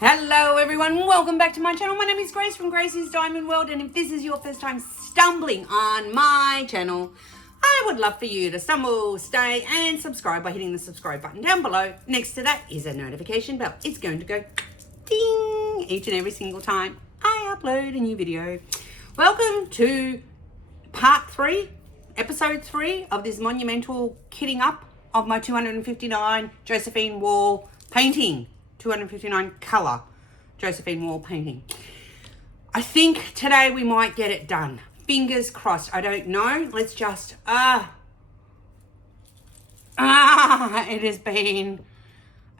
Hello everyone, welcome back to my channel. My name is Grace from Gracie's Diamond World, and if this is your first time stumbling on my channel, I would love for you to stumble, stay and subscribe by hitting the subscribe button down below. Next to that is a notification bell. It's going to go ding each and every single time I upload a new video. Welcome to part 3, episode 3 of this monumental kitting up of my 259 Josephine wall painting. 259 colour Josephine wall painting. I think today we might get it done. Fingers crossed. I don't know. Let's just it has been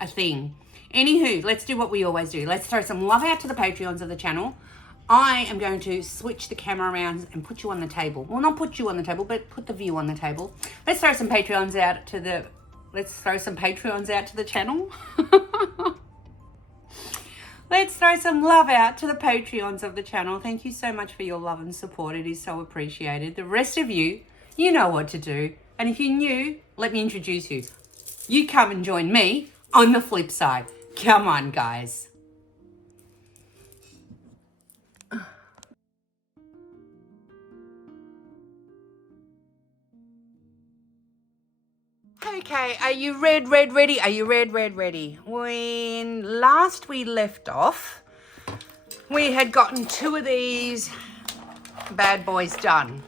a thing. Anywho, let's do what we always do. Let's throw some love out to the Patreons of the channel. I am going to switch the camera around and put you on the table. Well, not put you on the table, but put the view on the table. Let's throw some Patreons out to the channel. Let's throw some love out to the Patreons of the channel. Thank you so much for your love and support. It is so appreciated. The rest of you, you know what to do. And if you're new, let me introduce you. You come and join me on the flip side. Come on, guys. Okay, are you ready? Are you ready? When last we left off, we had gotten 2 of these bad boys done.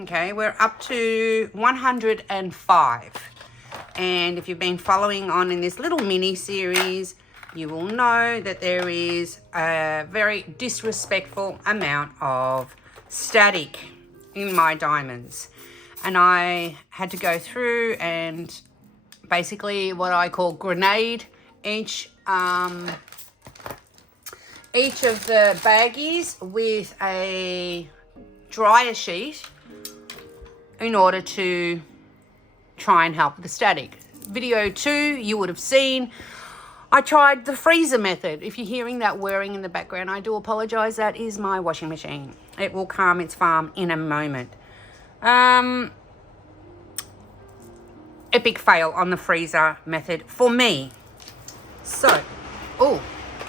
Okay, we're up to 105. And if you've been following on in this little mini series, you will know that there is a very disrespectful amount of static in my diamonds. And I had to go through and basically what I call grenade each of the baggies with a dryer sheet in order to try and help the static. Video 2, you would have seen, I tried the freezer method. If you're hearing that whirring in the background, I do apologize. That is my washing machine. It will calm its farm in a moment. Epic fail on the freezer method for me. So,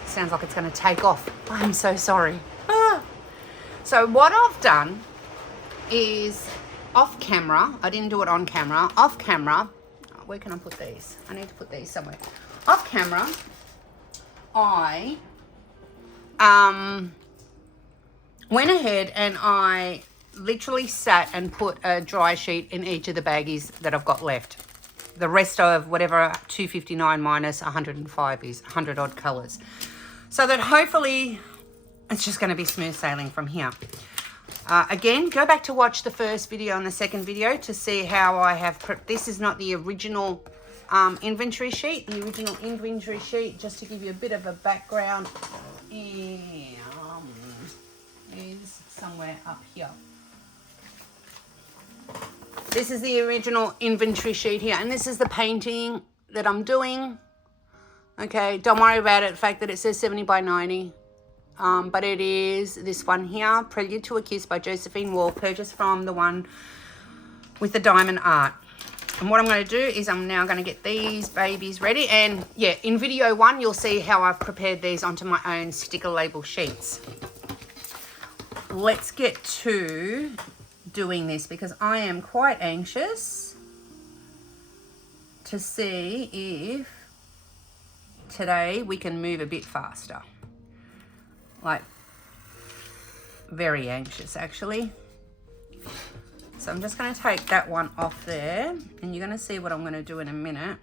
sounds like it's going to take off. I'm so sorry. So what I've done is off camera. I didn't do it on camera. Off camera. Where can I put these? I need to put these somewhere. Off camera, I went ahead and I literally sat and put a dry sheet in each of the baggies that I've got left. The rest of whatever 259 minus 105 is, 100 odd colours. So that hopefully it's just going to be smooth sailing from here. Again, go back to watch the first video and the second video to see how I have prepped. This is not the original inventory sheet. The original inventory sheet, just to give you a bit of a background, is somewhere up here. This is the original inventory sheet here, and this is the painting that I'm doing. Okay, don't worry about it, the fact that it says 70 by 90. But it is this one here, Prelude to a Kiss by Josephine Wall, purchased from the one with the diamond art. And what I'm going to do is I'm now going to get these babies ready. And yeah, in video 1, you'll see how I've prepared these onto my own sticker label sheets. Let's get to doing this because I am quite anxious to see if today we can move a bit faster. Like, very anxious actually. So I'm just going to take that one off there, and you're going to see what I'm going to do in a minute.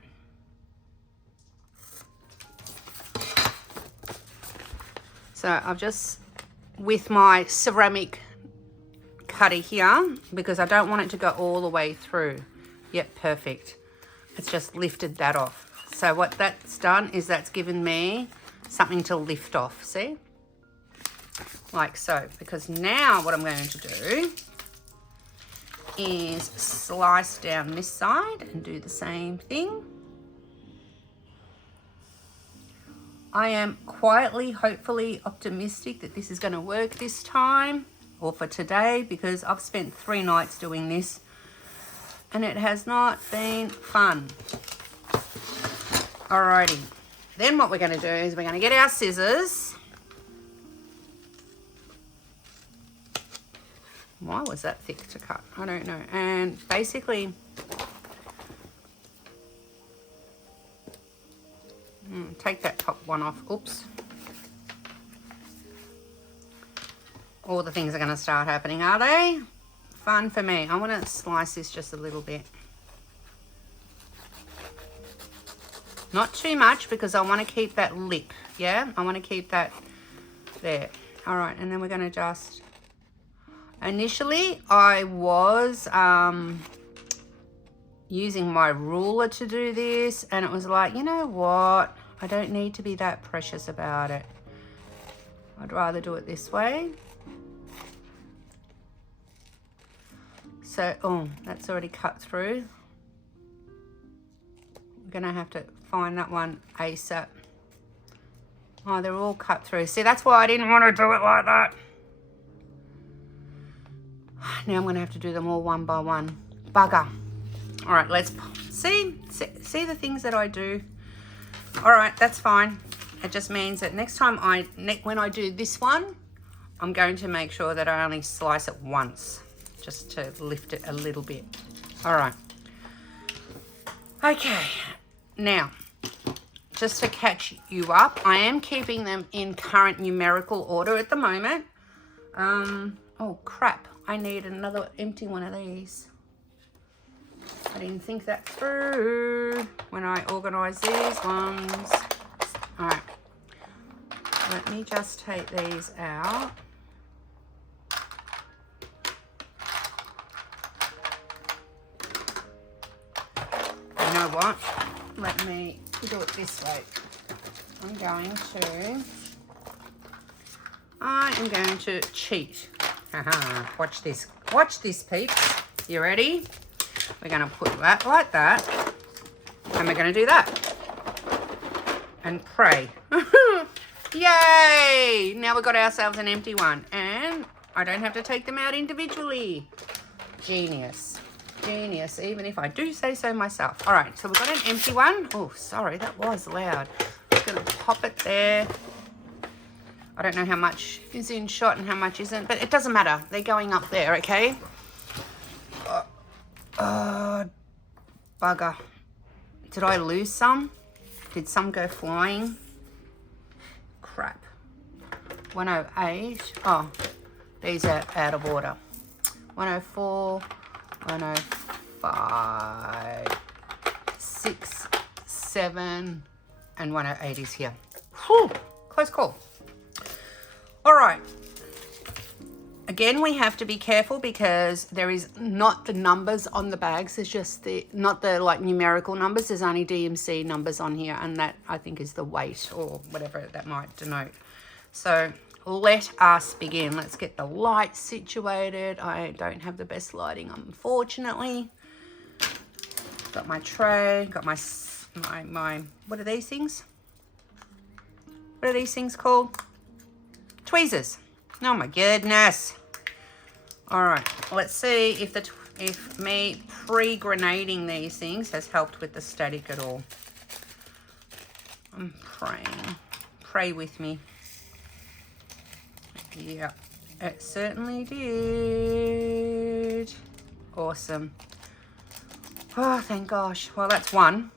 So I've just, with my ceramic cutter here, because I don't want it to go all the way through. Yep, perfect. It's just lifted that off. So what that's done is that's given me something to lift off, see? Like so. Because now what I'm going to do is slice down this side and do the same thing. I am quietly, hopefully optimistic that this is going to work this time, or for today, because I've spent 3 nights doing this and it has not been fun. Alrighty, Then what we're going to do is we're going to get our scissors. Why was that thick to cut? I don't know. And basically, take that top one off. Oops. All the things are going to start happening, are they? Fun for me. I want to slice this just a little bit. Not too much because I want to keep that lip, yeah? I want to keep that there. All right, and then we're going to just... Initially, I was using my ruler to do this, and it was like, you know what? I don't need to be that precious about it. I'd rather do it this way. So, oh, that's already cut through. I'm going to have to find that one ASAP. Oh, they're all cut through. See, that's why I didn't want to do it like that. Now I'm going to have to do them all one by one. Bugger. All right, let's see the things that I do. All right, that's fine. It just means that next time when I do this one, I'm going to make sure that I only slice it once, just to lift it a little bit. All right. Okay. Now, just to catch you up, I am keeping them in current numerical order at the moment. Oh crap, I need another empty one of these. I didn't think that through when I organised these ones. All right, let me just take these out. You know what? Let me do it this way. I am going to cheat. Watch this. Watch this, peeps. You ready? We're going to put that like that. And we're going to do that. And pray. Yay! Now we've got ourselves an empty one. And I don't have to take them out individually. Genius. Genius, even if I do say so myself. All right, so we've got an empty one. Oh, sorry, that was loud. I'm just going to pop it there. I don't know how much is in shot and how much isn't, but it doesn't matter. They're going up there, okay? Bugger. Did I lose some? Did some go flying? Crap. 108. Oh, these are out of order. 104, 105, 6, 7, and 108 is here. Whew, close call. All right. Again, we have to be careful because there is not the numbers on the bags. There's just not the like numerical numbers. There's only DMC numbers on here, and that I think is the weight or whatever that might denote. So let us begin. Let's get the light situated. I don't have the best lighting, unfortunately. Got my tray. Got my what are these things? What are these things called? Tweezers. Oh my goodness. All right, let's see if me pre-grenading these things has helped with the static at all. I'm praying. Pray with me. Yeah, it certainly did. Awesome. Oh, thank gosh. Well, that's one.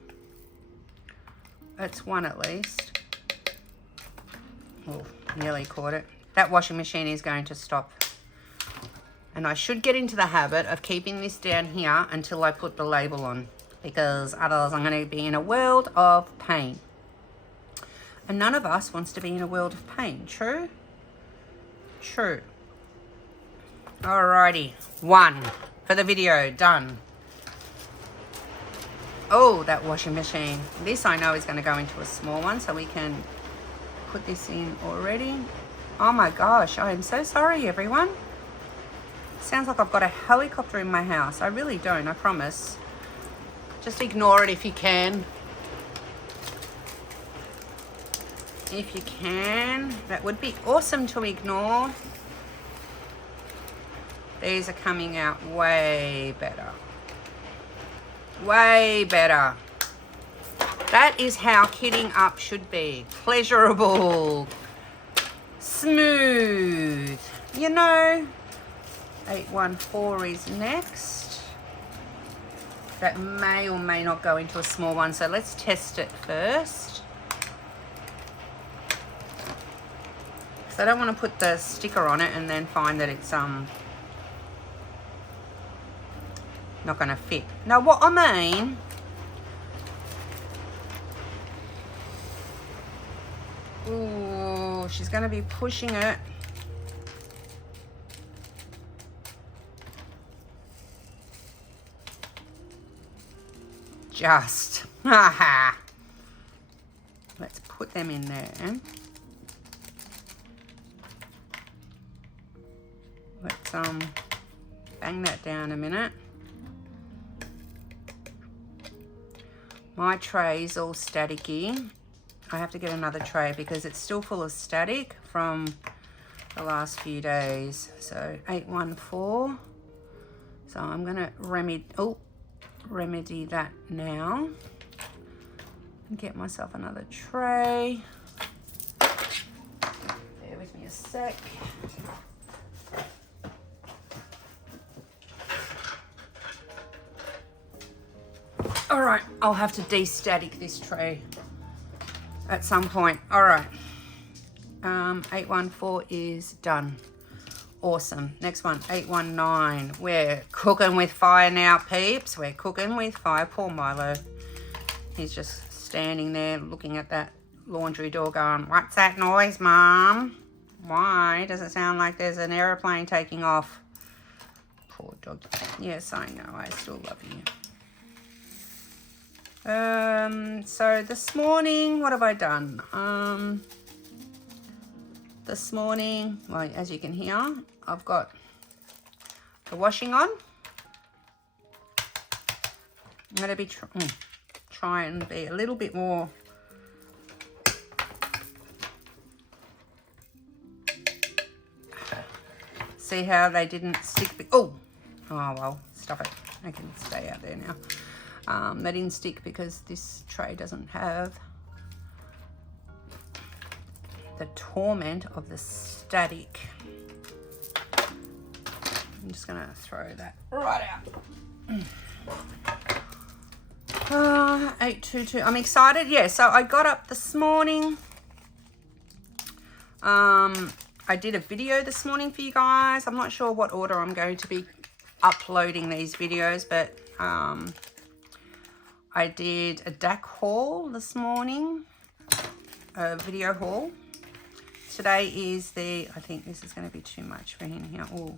That's one at least. Oh, nearly caught it. That washing machine is going to stop. And I should get into the habit of keeping this down here until I put the label on, because otherwise I'm going to be in a world of pain. And none of us wants to be in a world of pain. True? True. Alrighty. One for the video. Done. Oh, that washing machine. This I know is going to go into a small one, so we can put this in already. Oh my gosh, I am so sorry, everyone. Sounds like I've got a helicopter in my house. I really don't, I promise. Just ignore it if you can. If you can, that would be awesome to ignore. These are coming out way better. Way better. That is how kitting up should be. Pleasurable. Smooth. You know, 814 is next. That may or may not go into a small one, so let's test it first. So I don't want to put the sticker on it and then find that it's not going to fit. Now what I mean, ooh, she's going to be pushing it. Just, haha. Let's put them in there. Let's bang that down a minute. My tray's all staticky. I have to get another tray because it's still full of static from the last few days. So 814. So I'm gonna remedy that now and get myself another tray. Bear with me a sec. All right, I'll have to de-static this tray at some point. All right, 814 is done. Awesome. Next one, 819. We're cooking with fire now, peeps. We're cooking with fire. Poor Milo. He's just standing there looking at that laundry door going, what's that noise, Mom? Why does it sound like there's an aeroplane taking off? Poor dog. Yes, I know. I still love you. So this morning, what have I done? This morning, well, as you can hear, I've got the washing on. I'm going to be trying to be a little bit more see how they didn't stick. Oh well, stuff it. I can stay out there now. They didn't stick because this tray doesn't have the torment of the static. I'm just gonna throw that right out. 822. I'm excited. Yeah, so I got up this morning. I did a video this morning for you guys. I'm not sure what order I'm going to be uploading these videos, but I did a DAC haul this morning, a video haul. Today is I think this is going to be too much for him here. Oh.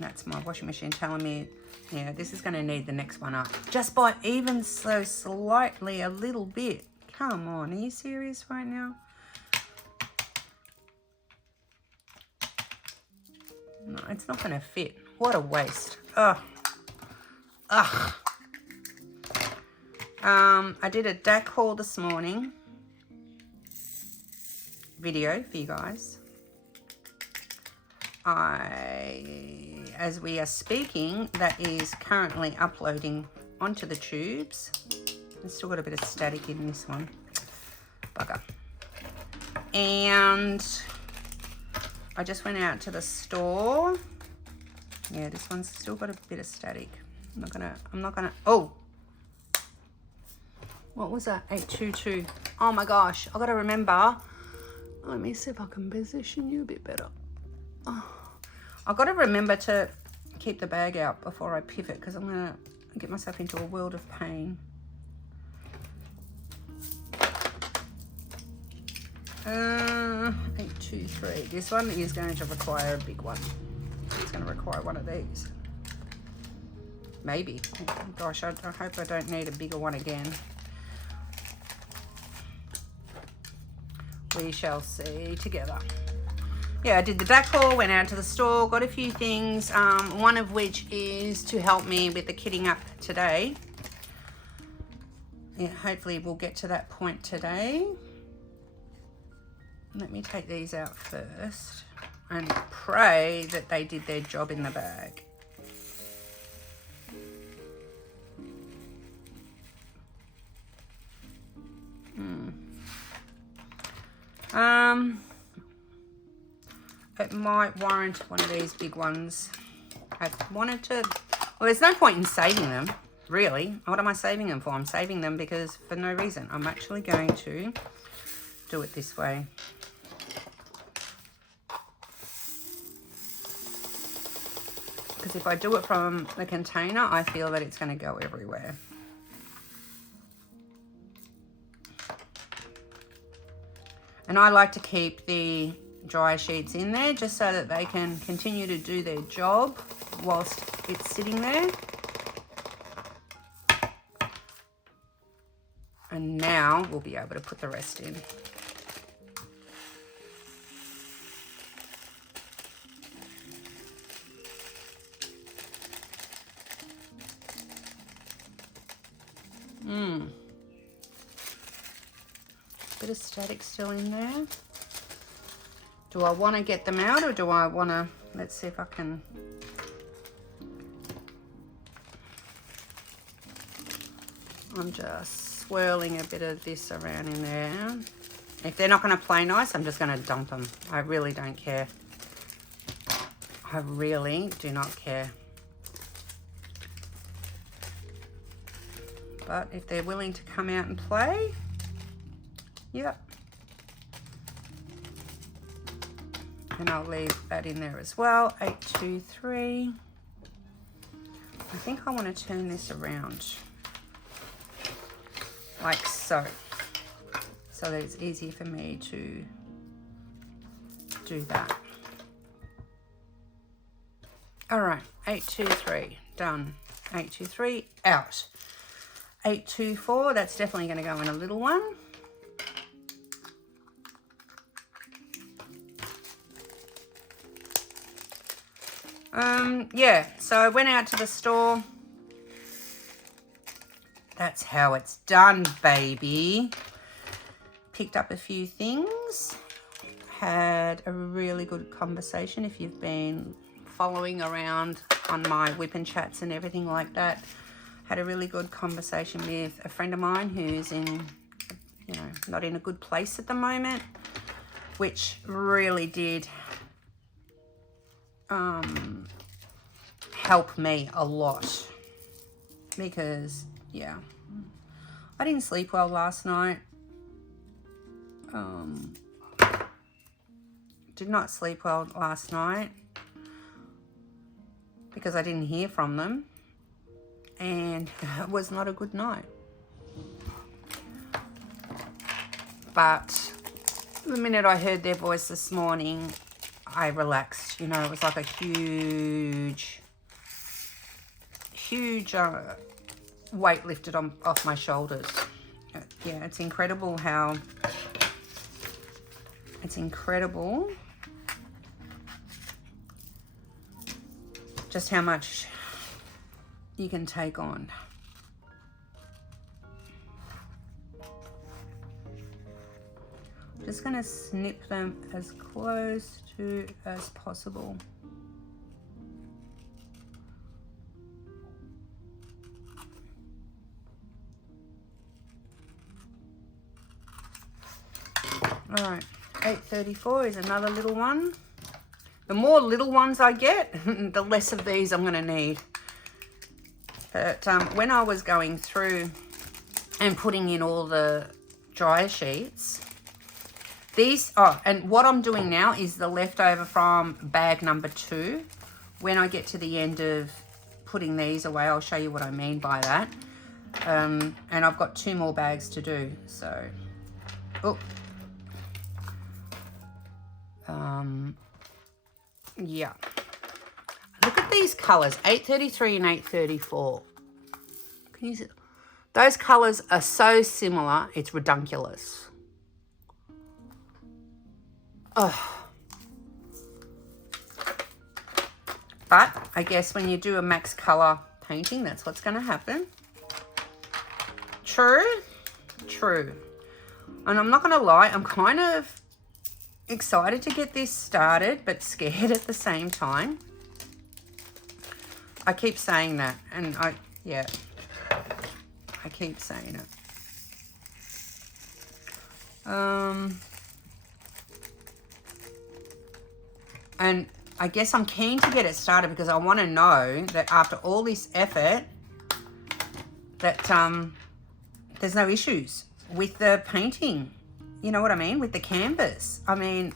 That's my washing machine telling me, yeah, this is going to need the next one up. Just by even so slightly, a little bit. Come on, are you serious right now? No, it's not going to fit. What a waste. Ugh. Ugh. I did a DAC haul this morning. Video for you guys. As we are speaking, that is currently uploading onto the tubes. I've still got a bit of static in this one. Bugger. And I just went out to the store. Yeah, this one's still got a bit of static. I'm not gonna, oh. What was that? 822. Oh my gosh, I gotta remember. Let me see if I can position you a bit better. Oh. I gotta remember to keep the bag out before I pivot because I'm gonna get myself into a world of pain. 823. This one is going to require a big one. It's going to require one of these. Maybe. Oh, gosh, I hope I don't need a bigger one again. We shall see together. Yeah, I did the DAC haul, went out to the store, got a few things, one of which is to help me with the kitting up today. Yeah, hopefully we'll get to that point today. Let me take these out first and pray that they did their job in the bag. It might warrant one of these big ones. I wanted to, well, there's no point in saving them, really. What am I saving them for? I'm saving them because for no reason. I'm actually going to do it this way. Because if I do it from the container, I feel that it's going to go everywhere. And I like to keep the dry sheets in there just so that they can continue to do their job whilst it's sitting there. And now we'll be able to put the rest in. Bit of static still in there. Do I want to get them out or do I want to, let's see if I can. I'm just swirling a bit of this around in there. If they're not going to play nice, I'm just going to dump them. I really don't care. I really do not care. But if they're willing to come out and play, yep. And I'll leave that in there as well. 823. I think I want to turn this around like so. So that it's easy for me to do that. All right, 823, done. 823, out. 824, that's definitely going to go in a little one. Yeah, so I went out to the store. That's how it's done, baby. Picked up a few things. Had a really good conversation. If you've been following around on my whip and chats and everything like that, had a really good conversation with a friend of mine who's in, you know, not in a good place at the moment, which really did help me a lot because, yeah, I didn't sleep well last night. Did not sleep well last night because I didn't hear from them, and it was not a good night. But the minute I heard their voice this morning, I relaxed. You know, it was like a huge weight lifted off my shoulders. Yeah, it's incredible how, just how much you can take on. Just gonna snip them as close to as possible. All right, 834 is another little one. The more little ones I get, the less of these I'm gonna need. But when I was going through and putting in all the dryer sheets, these, and what I'm doing now is the leftover from bag number 2. When I get to the end of putting these away, I'll show you what I mean by that. And I've got 2 more bags to do, so, yeah. Look at these colours, 833 and 834. Can you see? Those colours are so similar, it's redunculous. Oh. But I guess when you do a max colour painting, that's what's going to happen. True. And I'm not going to lie, I'm kind of excited to get this started, but scared at the same time. I keep saying that, and I keep saying it. And I guess I'm keen to get it started because I want to know that after all this effort that there's no issues with the painting. You know what I mean? With the canvas. I mean,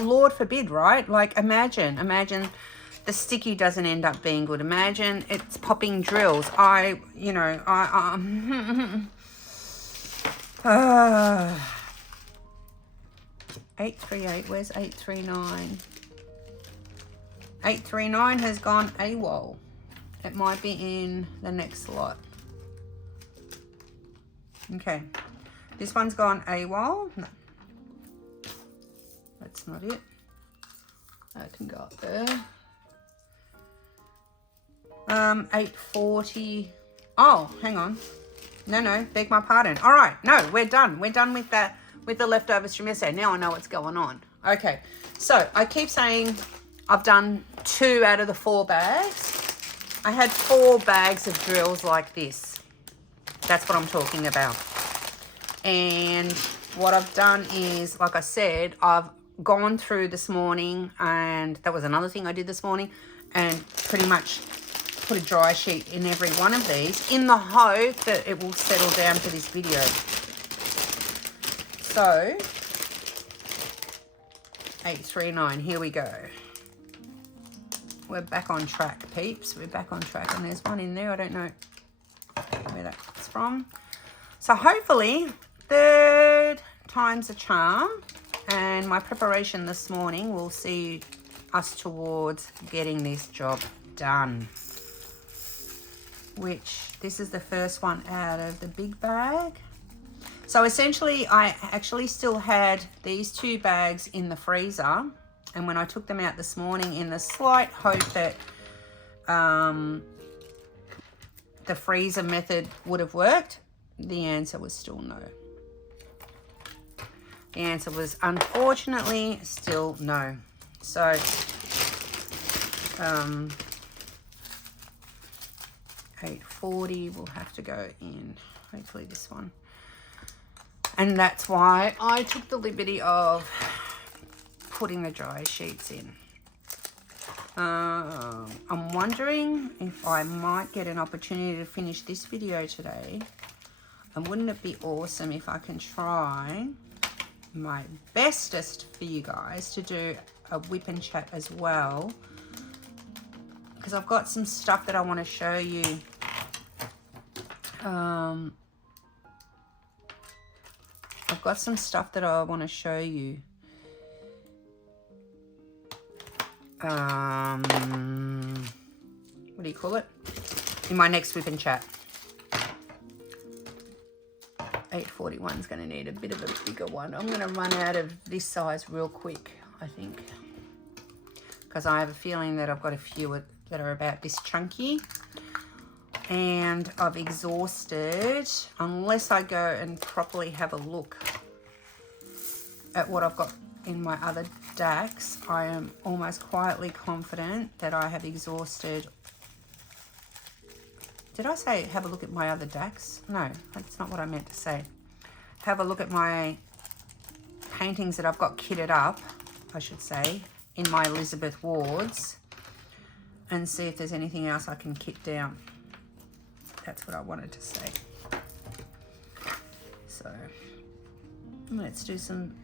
Lord forbid, right? Like, imagine the sticky doesn't end up being good. Imagine it's popping drills. 838, where's 839? 839 has gone AWOL. It might be in the next lot. Okay, this one's gone AWOL. No, that's not it. That can go up there. 840. Oh, hang on. No, beg my pardon. All right, no, we're done. We're done with that, with the leftovers from yesterday. Now I know what's going on. Okay, so I keep saying I've done 2 out of the 4 bags. I had 4 bags of drills like this. That's what I'm talking about. And what I've done is, like I said, I've gone through this morning, and that was another thing I did this morning, and pretty much put a dry sheet in every one of these in the hope that it will settle down for this video. So 839, here we go. We're back on track, peeps. We're back on track, and there's one in there. I don't know where that's from. So hopefully 3rd time's a charm, and my preparation this morning will see us towards getting this job done. Which, this is the first one out of the big bag. So essentially, I actually still had these 2 bags in the freezer, and when I took them out this morning in the slight hope that the freezer method would have worked, the answer was still no. The answer was unfortunately still no. So 840 will have to go in, hopefully this one. And that's why I took the liberty of putting the dry sheets in. I'm wondering if I might get an opportunity to finish this video today. And wouldn't it be awesome if I can try my bestest for you guys to do a whip and chat as well, because I've got some stuff that I want to show you. I've got some stuff that I want to show you. What do you call it? In my next whip and chat. 841 is going to need a bit of a bigger one. I'm going to run out of this size real quick, I think, because I have a feeling that I've got a few that are about this chunky, and I've exhausted, unless I go and properly have a look at what I've got in my other DAX. I am almost quietly confident that I have exhausted. Did I say have a look at my other DAX? No, that's not what I meant to say. Have a look at my paintings that I've got kitted up, I should say, in my Elizabeth Wards, and see if there's anything else I can kit down. That's what I wanted to say. So let's do some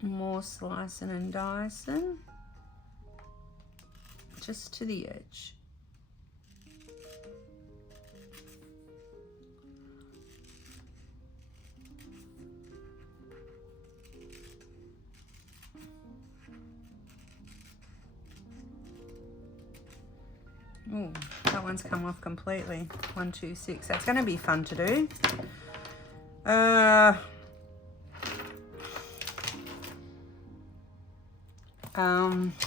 more slicing and dicing. Just to the edge. Oh, that one's come off completely. 1, 2, 6. That's going to be fun to do.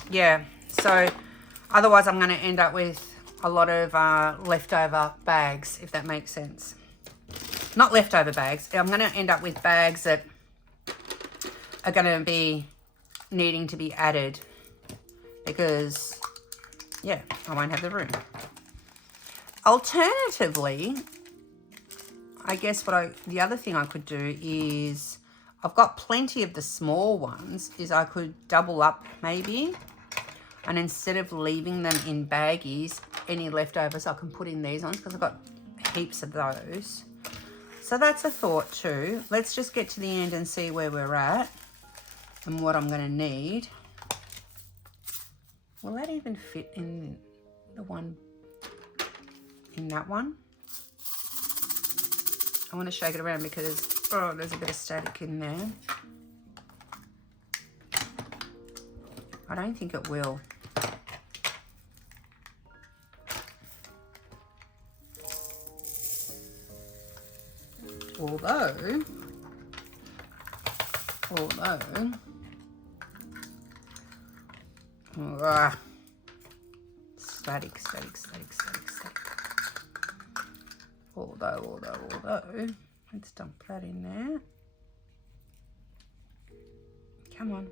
Yeah. So otherwise, I'm going to end up with a lot of leftover bags, if that makes sense. Not leftover bags. I'm going to end up with bags that are going to be needing to be added because, yeah, I won't have the room. Alternatively, I guess the other thing I could do is I've got plenty of the small ones, is I could double up maybe. And instead of leaving them in baggies, any leftovers I can put in these ones because I've got heaps of those. So that's a thought too. Let's just get to the end and see where we're at and what I'm going to need. Will that even fit in the one, in that one? I want to shake it around because, oh, there's a bit of static in there. I don't think it will. Although, static. Although, let's dump that in there. Come on.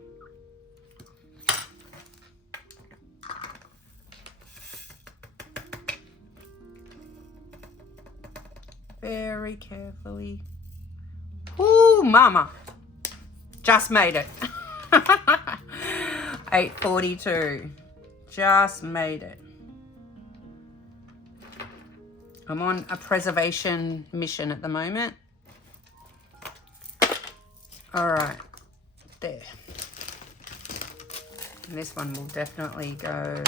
Very carefully. Ooh, mama. Just made it. 8:42. Just made it. I'm on a preservation mission at the moment. All right, there. And this one will definitely go,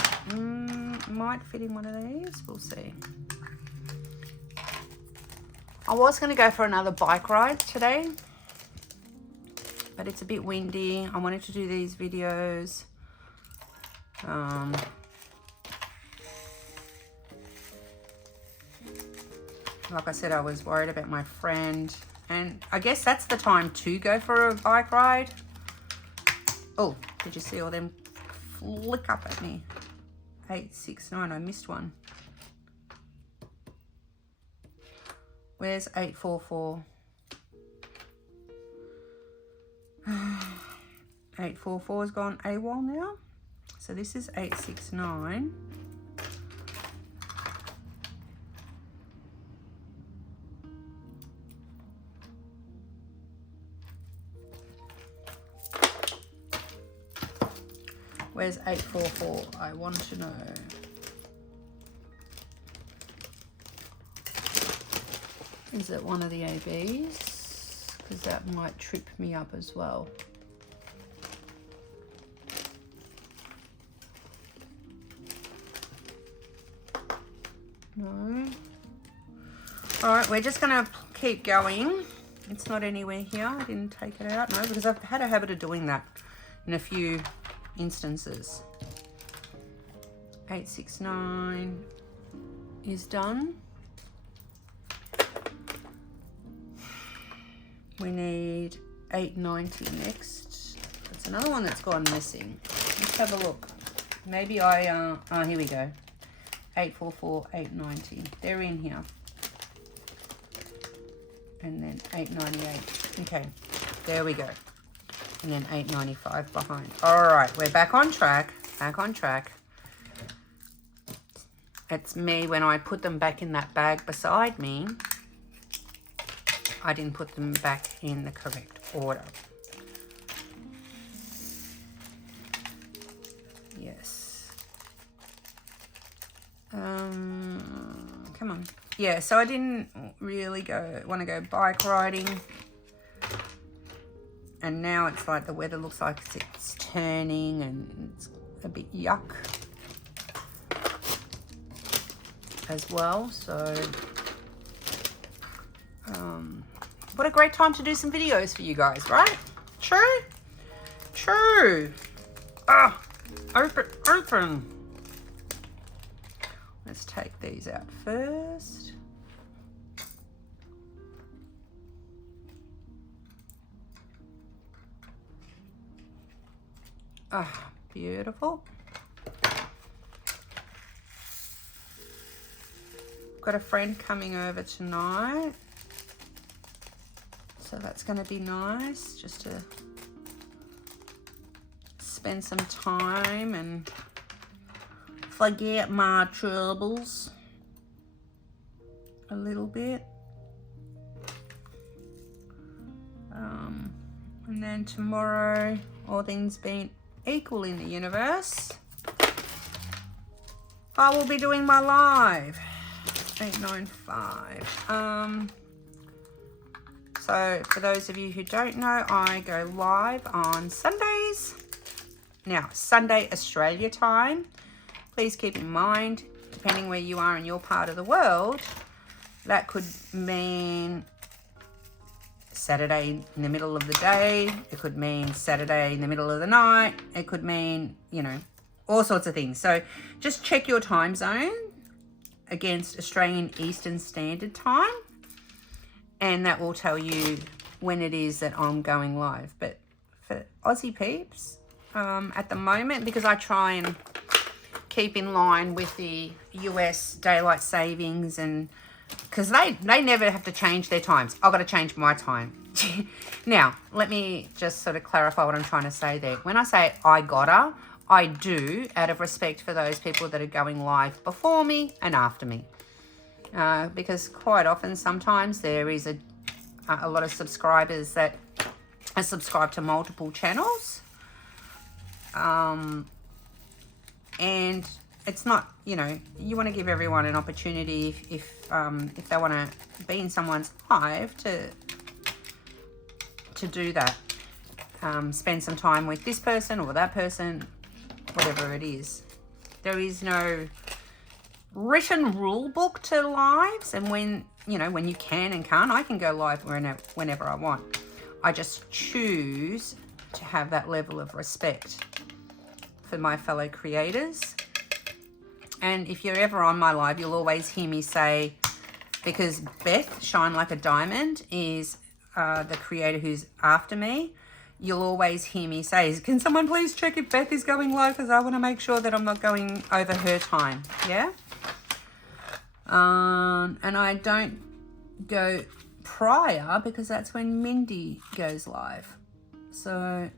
might fit in one of these, we'll see. I was going to go for another bike ride today, but it's a bit windy. I wanted to do these videos. Like I said, I was worried about my friend, and I guess that's the time to go for a bike ride. Oh, did you see all them flick up at me? 869, I missed one. Where's 844? 844 has gone AWOL now. So this is 869. Where's 844? I want to know. Is it one of the ABs? Because that might trip me up as well. No. All right, we're just going to keep going. It's not anywhere here. I didn't take it out. No, because I've had a habit of doing that in a few instances. 869 is done. We need 890 next. That's another one that's gone missing. Let's have a look. Maybe I, oh, here we go. 844, 890. They're in here. And then 898. Okay, there we go. And then 895 behind. All right, we're back on track. Back on track. It's me when I put them back in that bag beside me. I didn't put them back in the correct order. Yes. Come on. Yeah, so I didn't really want to go bike riding. And now it's like the weather looks like it's turning and it's a bit yuck as well. So what a great time to do some videos for you guys, right? True? True. Ah, open. Let's take these out first. Ah, beautiful. Got a friend coming over tonight. So that's going to be nice, just to spend some time and forget my troubles a little bit. And then tomorrow, all things being equal in the universe, I will be doing my live. 895. So for those of you who don't know, I go live on Sundays. Now, Sunday Australia time. Please keep in mind, depending where you are in your part of the world, that could mean Saturday in the middle of the day. It could mean Saturday in the middle of the night. It could mean, you know, all sorts of things. So just check your time zone against Australian Eastern Standard Time, and that will tell you when it is that I'm going live. But for Aussie peeps, at the moment, because I try and keep in line with the US daylight savings, and because they never have to change their times, I've got to change my time. Now, let me just sort of clarify what I'm trying to say there. When I say I do, out of respect for those people that are going live before me and after me. Because quite often, sometimes there is a lot of subscribers that are subscribed to multiple channels. And it's not, you know, you want to give everyone an opportunity if they want to be in someone's live to do that. Spend some time with this person or that person, whatever it is. There is no written rule book to lives, and when you can and can't, I can go live whenever I want. I just choose to have that level of respect for my fellow creators. And if you're ever on my live, you'll always hear me say, because Beth, Shine Like a Diamond, is the creator who's after me, you'll always hear me say, can someone please check if Beth is going live, because I want to make sure that I'm not going over her time. Yeah? And I don't go prior, because that's when Mindy goes live. So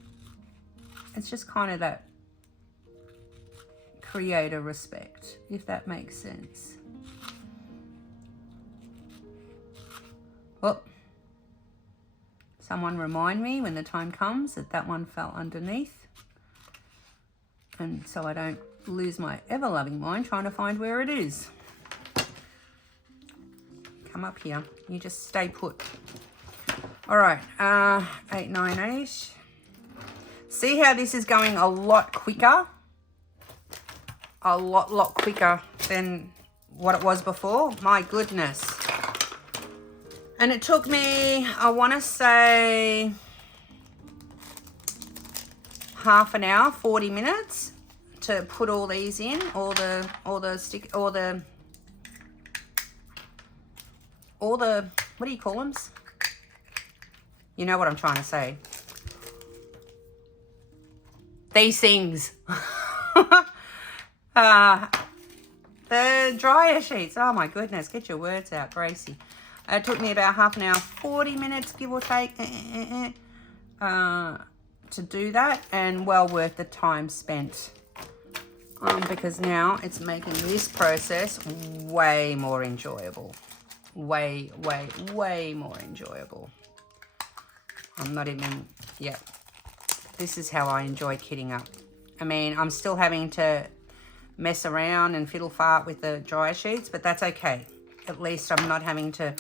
it's just kind of that creator respect, if that makes sense. Well, someone remind me when the time comes that one fell underneath, and so I don't lose my ever-loving mind trying to find where it is. Come up here. You just stay put. All right, 898. See how this is going a lot quicker? A lot quicker than what it was before. My goodness. And it took me, I want to say, half an hour, 40 minutes to put all these in, all the what do you call them? You know what I'm trying to say. These things. The dryer sheets. Oh my goodness, get your words out, Gracie. It took me about half an hour, 40 minutes, give or take, to do that, and well worth the time spent. Because now it's making this process way more enjoyable. Way more enjoyable. I'm not even, yeah. This is how I enjoy kitting up. I mean, I'm still having to mess around and fiddle fart with the dryer sheets, but that's okay. At least I'm not having to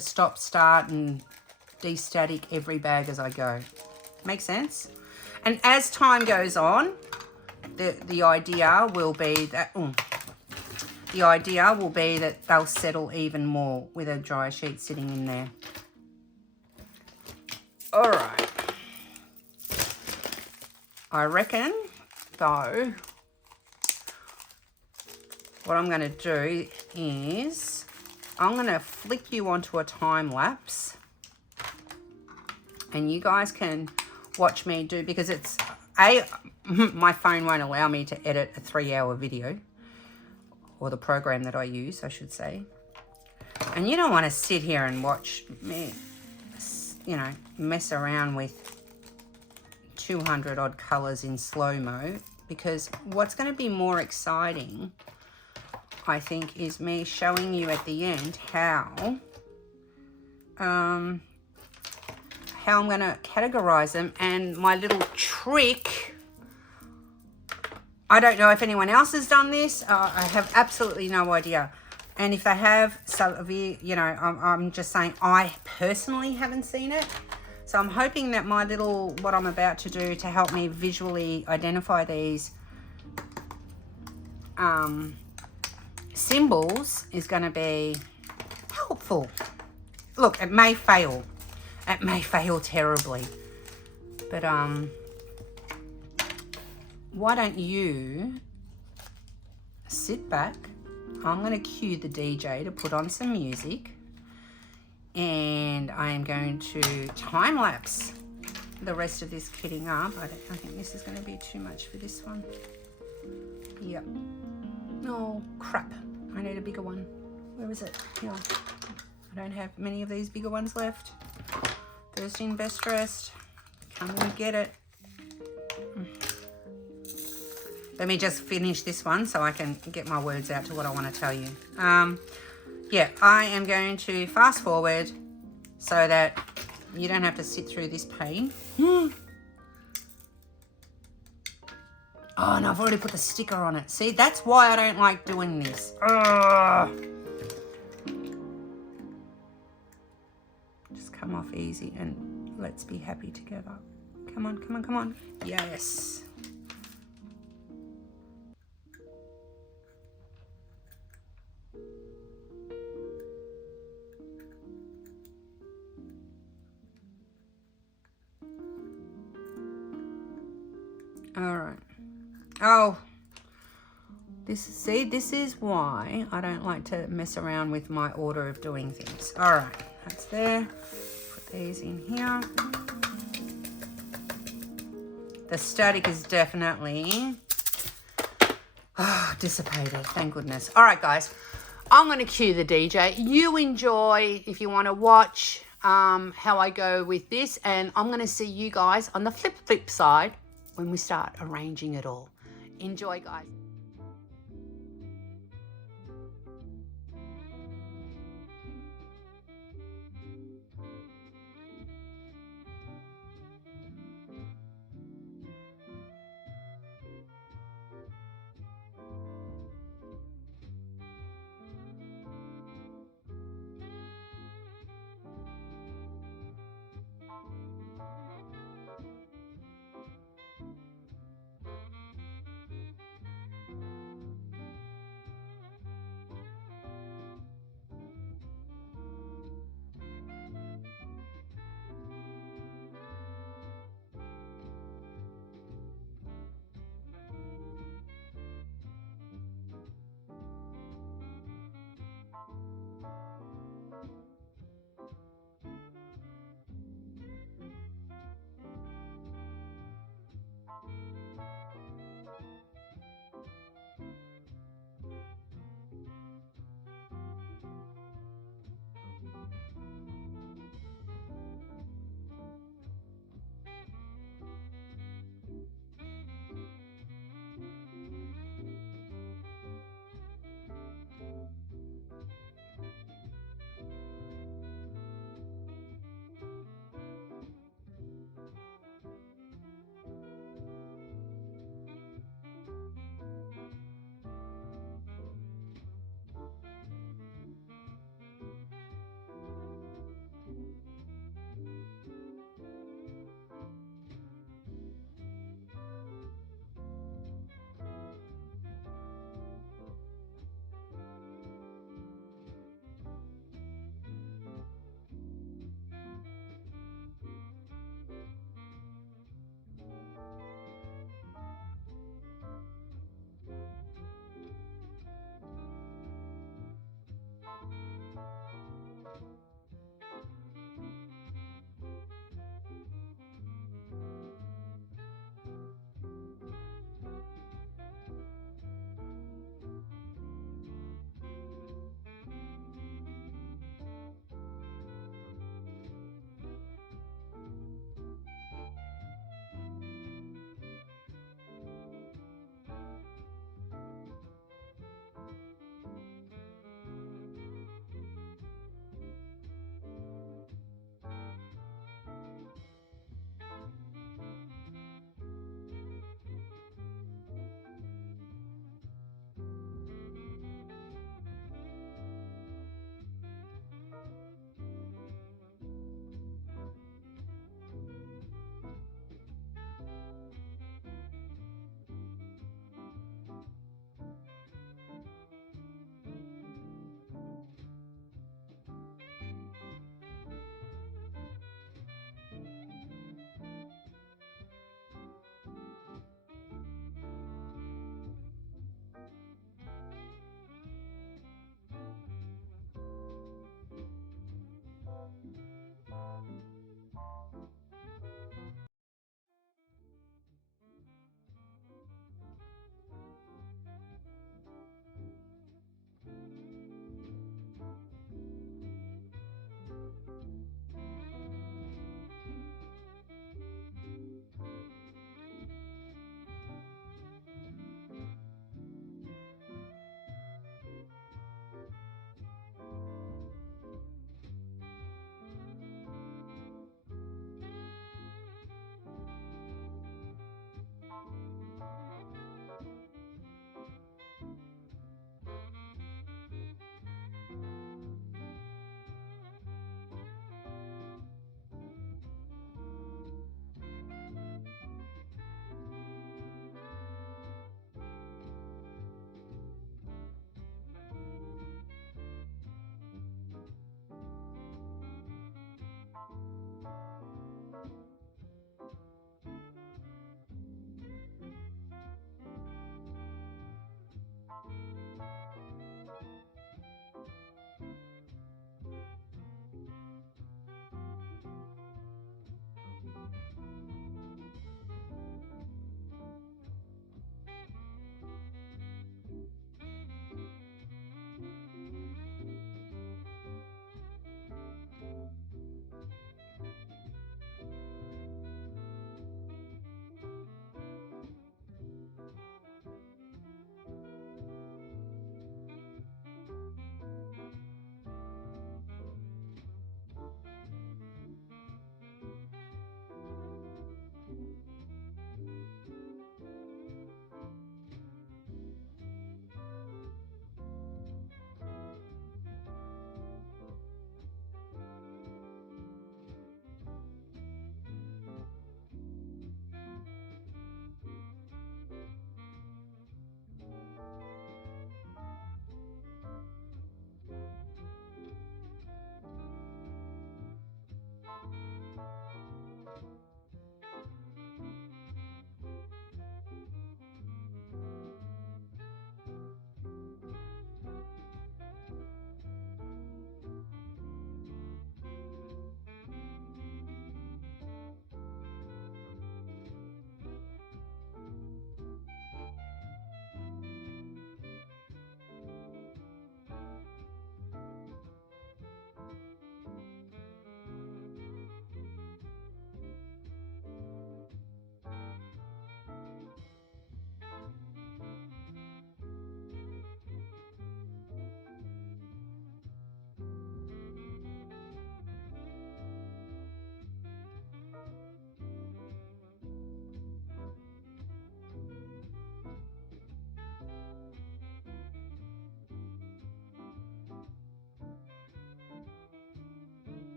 stop, start and de-static every bag as I go. Make sense? And as time goes on, the idea will be that they'll settle even more with a dryer sheet sitting in there. All right. I reckon, though, what I'm going to do is I'm going to flick you onto a time lapse, and you guys can watch me do, because it's my phone won't allow me to edit a 3-hour video, or the program that I use, I should say. And you don't want to sit here and watch me, you know, mess around with 200 odd colors in slow-mo, because what's going to be more exciting I think, is me showing you at the end how I'm going to categorize them. And my little trick, I don't know if anyone else has done this. I have absolutely no idea. And if they have, you know, I'm just saying I personally haven't seen it. So I'm hoping that my little, what I'm about to do to help me visually identify these symbols is going to be helpful. Look, it may fail. It may fail terribly. But why don't you sit back? I'm going to cue the DJ to put on some music. And I am going to time-lapse the rest of this kitting up. I think this is going to be too much for this one. Yep. Oh, crap. I need a bigger one. Where is it? Here. I don't have many of these bigger ones left. First in, best dressed. Come and get it. Let me just finish this one so I can get my words out to what I want to tell you. Yeah, I am going to fast forward so that you don't have to sit through this pain. Oh, and I've already put the sticker on it. See, that's why I don't like doing this. Just come off easy and let's be happy together. Come on, come on, come on. Yes. All right. Oh, this is why I don't like to mess around with my order of doing things. All right, that's there. Put these in here. The static is definitely dissipated. Thank goodness. All right, guys. I'm going to cue the DJ. You enjoy if you want to watch how I go with this, and I'm going to see you guys on the flip side when we start arranging it all. Enjoy, guys.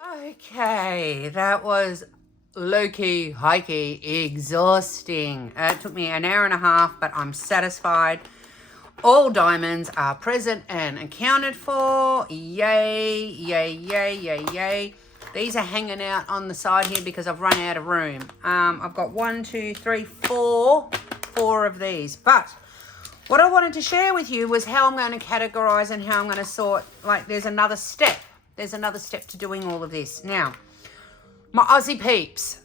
Okay, that was low-key, high-key, exhausting. It took me an hour and a half, but I'm satisfied. All diamonds are present and accounted for. Yay, yay, yay, yay, yay. These are hanging out on the side here because I've run out of room. I've got 1, 2, 3, 4 of these. But what I wanted to share with you was how I'm going to categorize and how I'm going to sort. Like, there's another step. There's another step to doing all of this. Now, my Aussie peeps.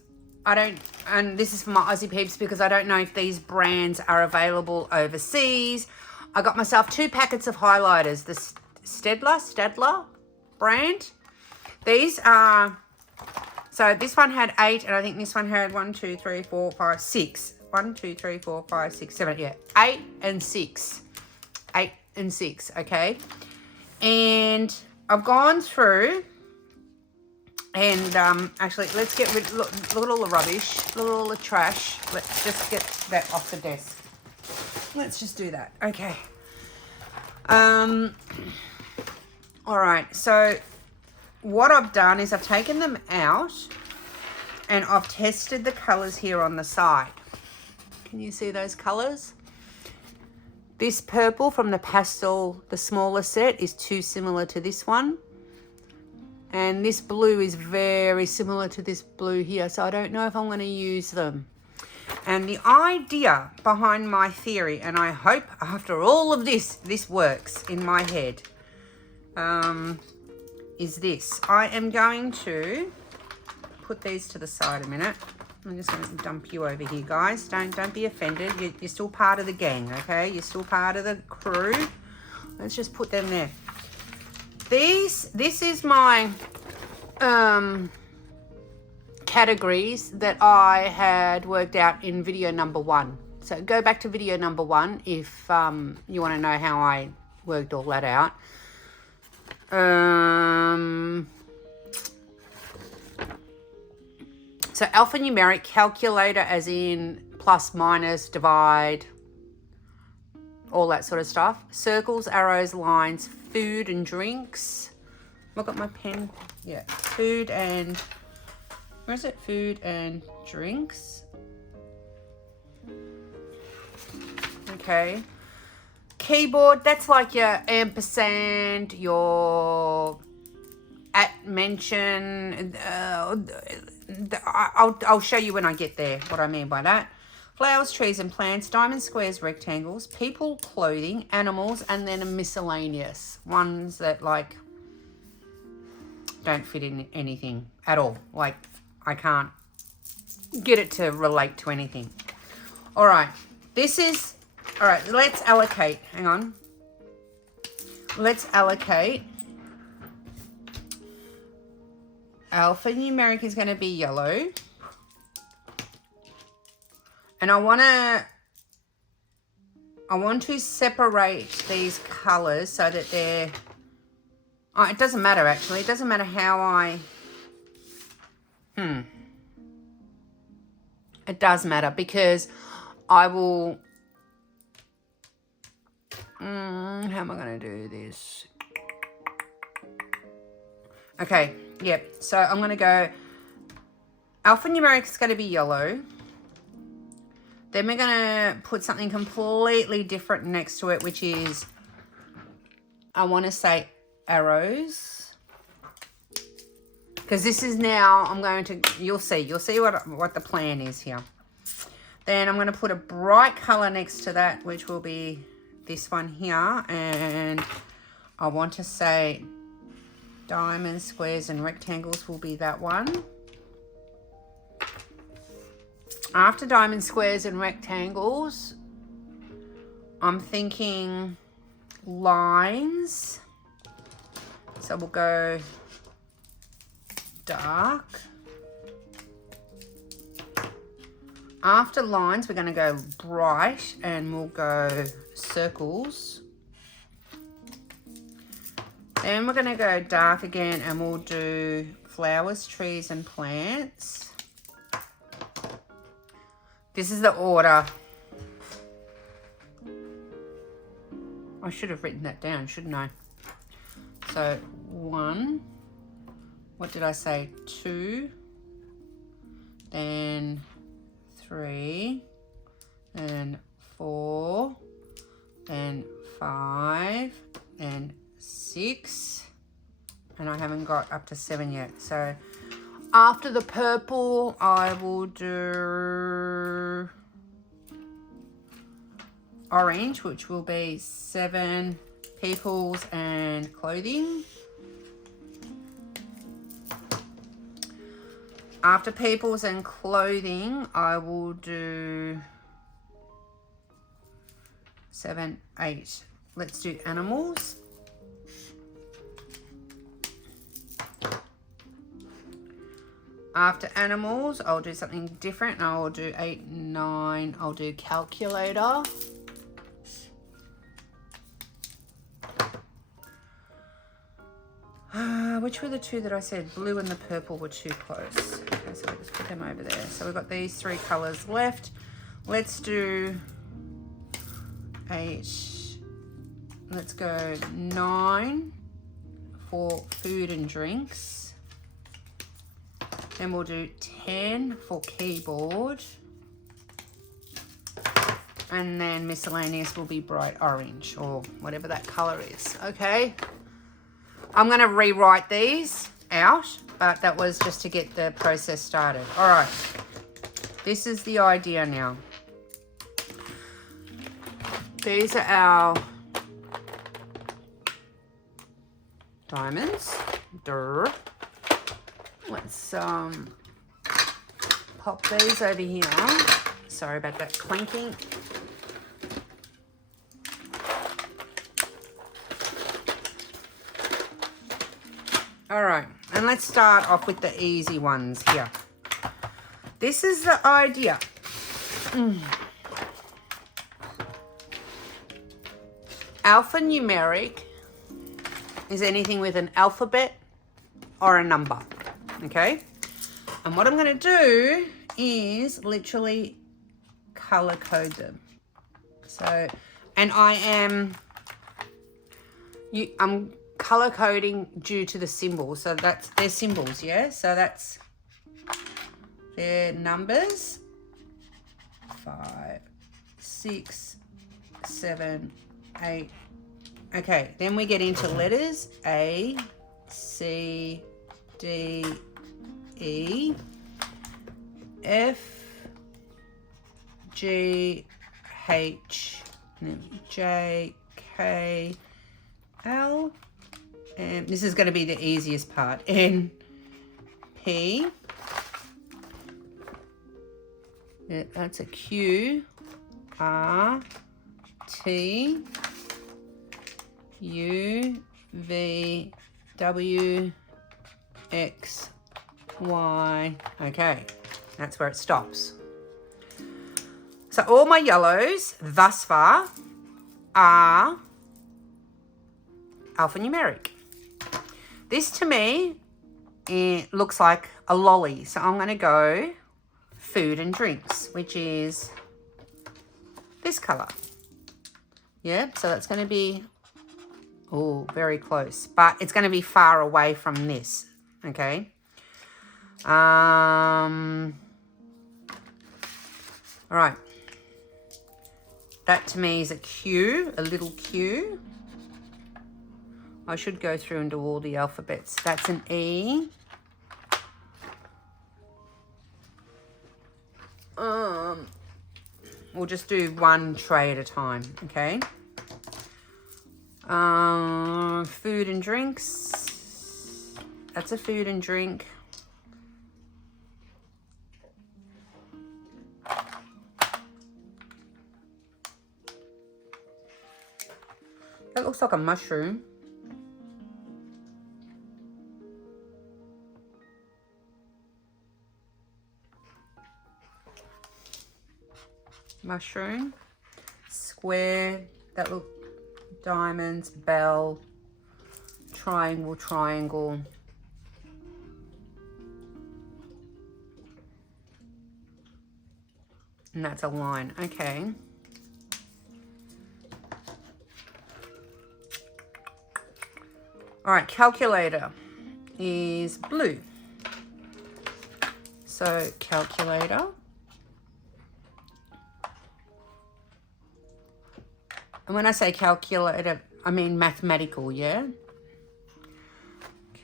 And this is for my Aussie peeps because I don't know if these brands are available overseas. I got myself 2 packets of highlighters. The Stedler brand. These are, so this one had 8 and I think this one had 1, 2, 3, 4, 5, 6. 1, 2, 3, 4, 5, 6, 7, yeah. 8 and 6. 8 and 6, okay? And I've gone through and actually let's get rid, look at all the rubbish, look at all the trash. Let's just get that off the desk. Let's just do that. Okay. All right. So what I've done is I've taken them out and I've tested the colors here on the side. Can you see those colors? This purple from the pastel, the smaller set, is too similar to this one. And this blue is very similar to this blue here. So I don't know if I'm going to use them. And the idea behind my theory, and I hope after all of this, this works in my head, is this. I am going to put these to the side a minute. I'm just going to dump you over here, guys. Don't be offended. You're still part of the gang, okay? You're still part of the crew. Let's just put them there. This is my categories that I had worked out in video number 1. So go back to video number 1 if you want to know how I worked all that out. So alphanumeric calculator, as in plus, minus, divide, all that sort of stuff. Circles, arrows, lines, food and drinks. I've got my pen. Yeah, food and, where is it? Food and drinks. Okay. Keyboard, that's like your ampersand, your at mention. I'll show you when I get there what I mean by that. Flowers, trees and plants, diamonds, squares, rectangles, people, clothing, animals, and then a miscellaneous. Ones that like don't fit in anything at all. Like I can't get it to relate to anything. All right, this is, all right, let's allocate. Hang on. Let's allocate. Alphanumeric is going to be yellow. And I want to separate these colors so that they're, oh, it doesn't matter actually. It doesn't matter how I, it does matter because I will, how am I going to do this? Okay, yep. So I'm going to go, alphanumeric is going to be yellow. Then we're going to put something completely different next to it, which is, I want to say arrows. Because this is now, I'm going to, you'll see what the plan is here. Then I'm going to put a bright color next to that, which will be this one here. And I want to say diamonds, squares, and rectangles will be that one. After diamond, squares, and rectangles, I'm thinking lines. So we'll go dark. After lines, we're going to go bright and we'll go circles. Then we're going to go dark again and we'll do flowers, trees, and plants. This is the order. I should have written that down, shouldn't I? So 1, what did I say? 2, then 3, then 4, then 5, then 6, and I haven't got up to 7 yet. So after the purple, I will do orange, which will be 7 peoples and clothing. After peoples and clothing, I will do 7, 8. Let's do animals. After animals, I'll do something different. I'll do 8, 9. I'll do calculator. Which were the 2 that I said? Blue and the purple were too close. Okay, so I'll just put them over there. So we've got these 3 colors left. Let's do 8. Let's go 9 for food and drinks. Then we'll do 10 for keyboard. And then miscellaneous will be bright orange or whatever that color is. Okay. I'm going to rewrite these out, but that was just to get the process started. All right. This is the idea now. These are our diamonds. Durr. Let's pop these over here. Sorry about that clanking. All right, and let's start off with the easy ones here. This is the idea. Alphanumeric is anything with an alphabet or a number, okay? And what I'm going to do is literally color code them. So, and I'm color coding due to the symbols. So that's their symbols, yeah? So that's their numbers. 5, 6, 7, 8. Okay, then we get into letters. A, C, D, E, F, G, H, J, K, L, and this is going to be the easiest part. N, P, yeah, that's a Q, R, T, U, V, W, X, Y. Okay, that's where it stops. So all my yellows thus far are alphanumeric. This to me, it looks like a lolly. So I'm going to go food and drinks, which is this color. Yeah, so that's going to be, oh, very close. But it's going to be far away from this, okay? All right. That to me is a Q, a little Q. I should go through and do all the alphabets. That's an E. We'll just do one tray at a time, okay? Food and drinks. That's a food and drink. That looks like a mushroom. Mushroom, square, that look, diamonds, bell, triangle, triangle. And that's a line, okay. All right, calculator. is blue. So calculator. And when I say calculator, I mean mathematical, yeah?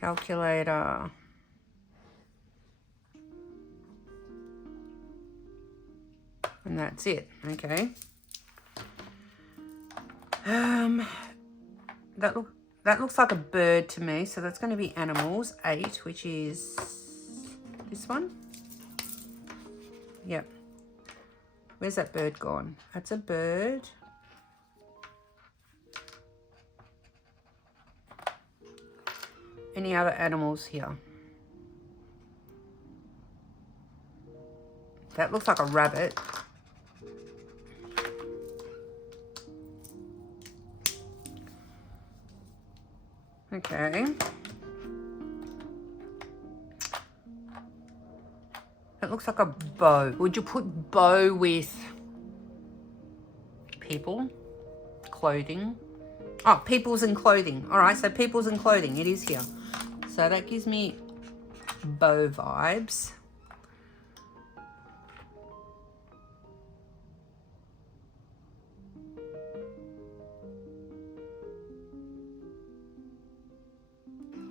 Calculator. And that's it, okay. That looks like a bird to me, so that's going to be animals, 8, which is this one. Yep. Where's that bird gone? That's a bird. Any other animals here? That looks like a rabbit. Okay. It looks like a bow. Would you put bow with people? Clothing? Oh, peoples and clothing. All right, so peoples and clothing. It is here. So that gives me bow vibes.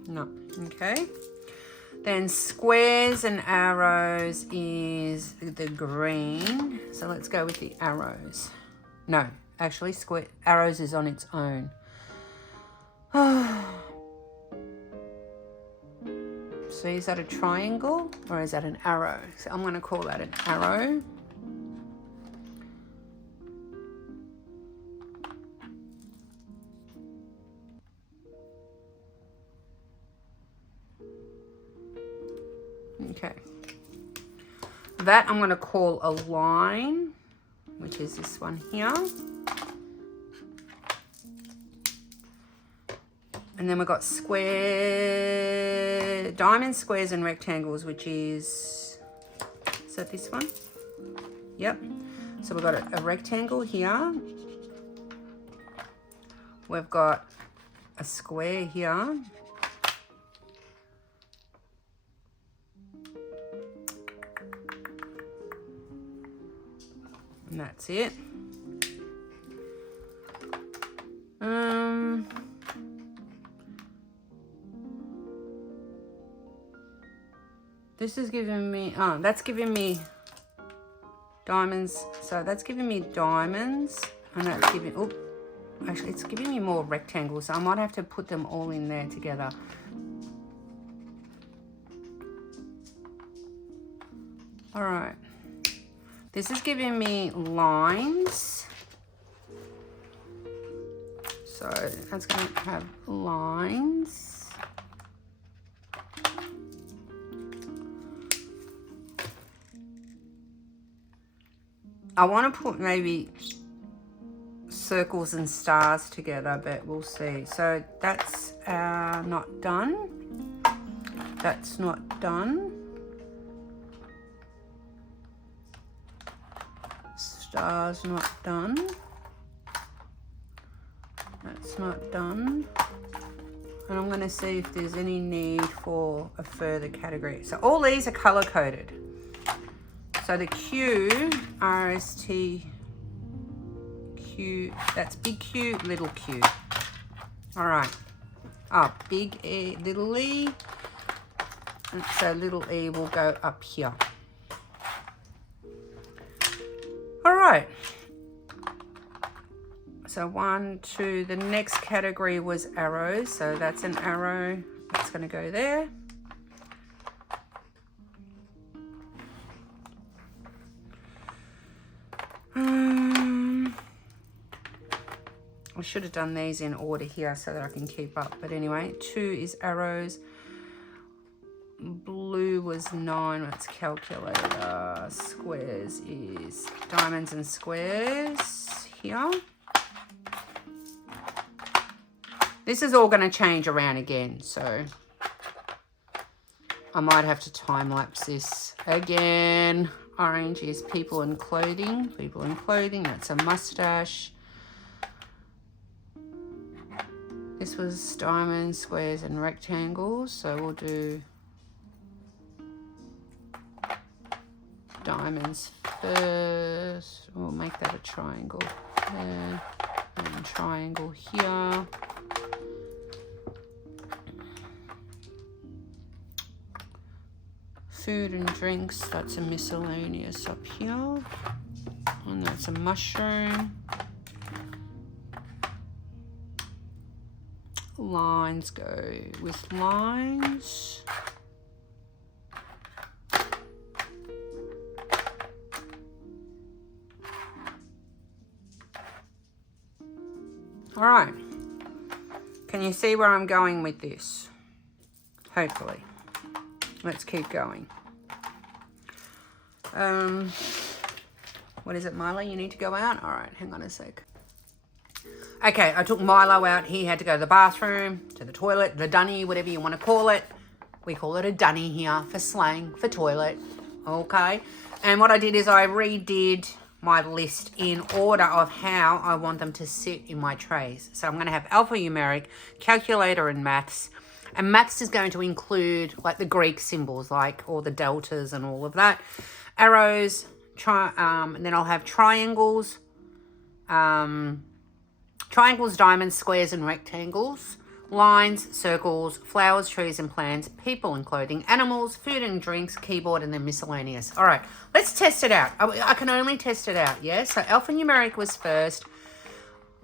No, okay. Then squares and arrows is the green. So let's go with the arrows. No, actually arrows is on its own. So is that a triangle or is that an arrow? So I'm going to call that an arrow. Okay. That I'm going to call a line, which is this one here. And then we've got square, diamonds, squares, and rectangles, which is that this one? Yep. So we've got a rectangle here. We've got a square here. And that's it. This is giving me, oh, that's giving me diamonds. So that's giving me diamonds, and that's giving, oh, actually it's giving me more rectangles. So I might have to put them all in there together. All right. This is giving me lines. So that's going to have lines. I want to put maybe circles and stars together, but we'll see. So that's not done. That's not done. Stars not done. That's not done. And I'm going to see if there's any need for a further category. So all these are color coded. So the Q, R, S, T, Q, that's big Q, little q. All right. Oh, big E, little e. And so little e will go up here. All right. So 1, 2, the next category was arrows. So that's an arrow. That's going to go there. I should have done these in order here so that I can keep up. But anyway, 2 is arrows. Blue was 9. That's calculator. Squares is diamonds and squares here. This is all going to change around again, so I might have to time lapse this again. Orange is people and clothing. People and clothing, that's a mustache. This was diamonds, squares and rectangles, so we'll do diamonds first. We'll make that a triangle there and triangle here. Food and drinks, that's a miscellaneous up here. And that's a mushroom. Lines go with lines. All right. Can you see where I'm going with this? Hopefully. Let's keep going. What is it, Milo? You need to go out? All right, hang on a sec. Okay, I took Milo out. He had to go to the bathroom, to the toilet, the dunny, whatever you want to call it. We call it a dunny here for slang, for toilet. Okay. And what I did is I redid my list in order of how I want them to sit in my trays. So I'm going to have alphanumeric, calculator and maths. And maths is going to include like the Greek symbols, like all the deltas and all of that. Arrows, and then I'll have triangles, triangles, diamonds, squares and rectangles, lines, circles, flowers, trees and plants, people and clothing, animals, food and drinks, keyboard, and then miscellaneous. All right, let's test it out. I can only test it out, yeah? So alphanumeric was first.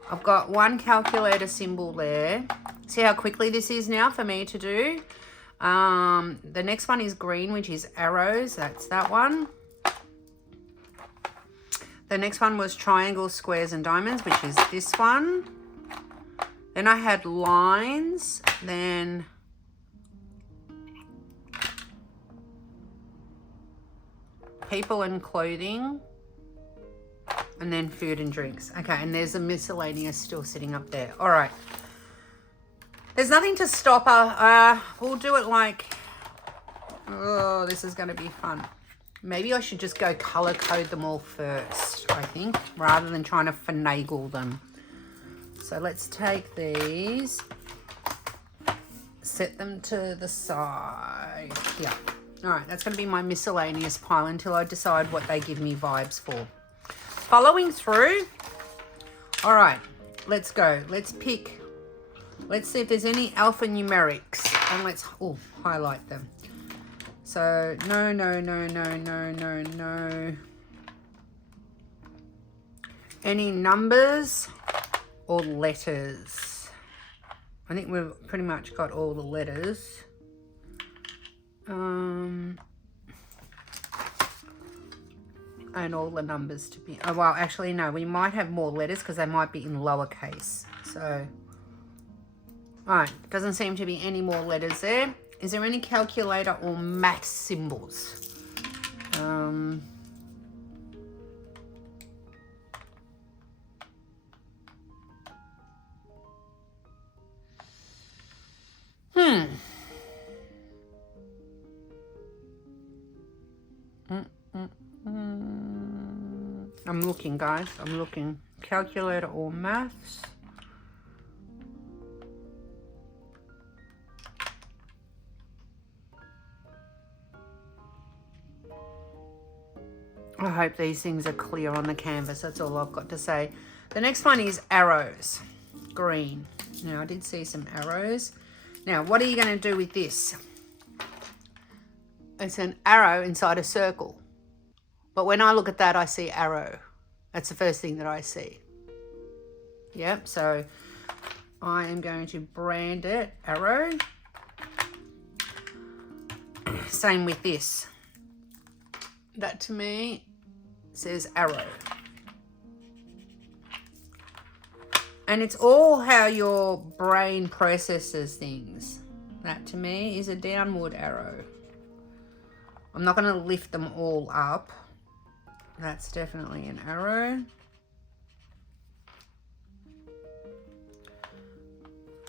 I've got one calculator symbol there. See how quickly this is now for me to do? The next one is green, which is arrows. That's that one. The next one was triangles, squares, and diamonds, which is this one. Then I had lines, then people and clothing, and then food and drinks. Okay, and there's a miscellaneous still sitting up there. All right. There's nothing to stop her. We'll do it like, oh, this is going to be fun. Maybe I should just go color code them all first, I think, rather than trying to finagle them. So let's take these, set them to the side. Yeah. All right, that's going to be my miscellaneous pile until I decide what they give me vibes for. Following through. All right, let's go. Let's pick. Let's see if there's any alphanumerics, and let's highlight them. So no. Any numbers or letters? I think we've pretty much got all the letters. And all the numbers to be. Oh well, actually no. We might have more letters because they might be in lowercase. So. Alright, doesn't seem to be any more letters there. Is there any calculator or math symbols? I'm looking, guys. I'm looking. Calculator or maths? I hope these things are clear on the canvas. That's all I've got to say. The next one is arrows. Green. Now, I did see some arrows. Now, what are you going to do with this? It's an arrow inside a circle. But when I look at that, I see arrow. That's the first thing that I see. Yep, so I am going to brand it arrow. Same with this. That to me says arrow. And it's all how your brain processes things. That to me is a downward arrow. I'm not going to lift them all up. That's definitely an arrow.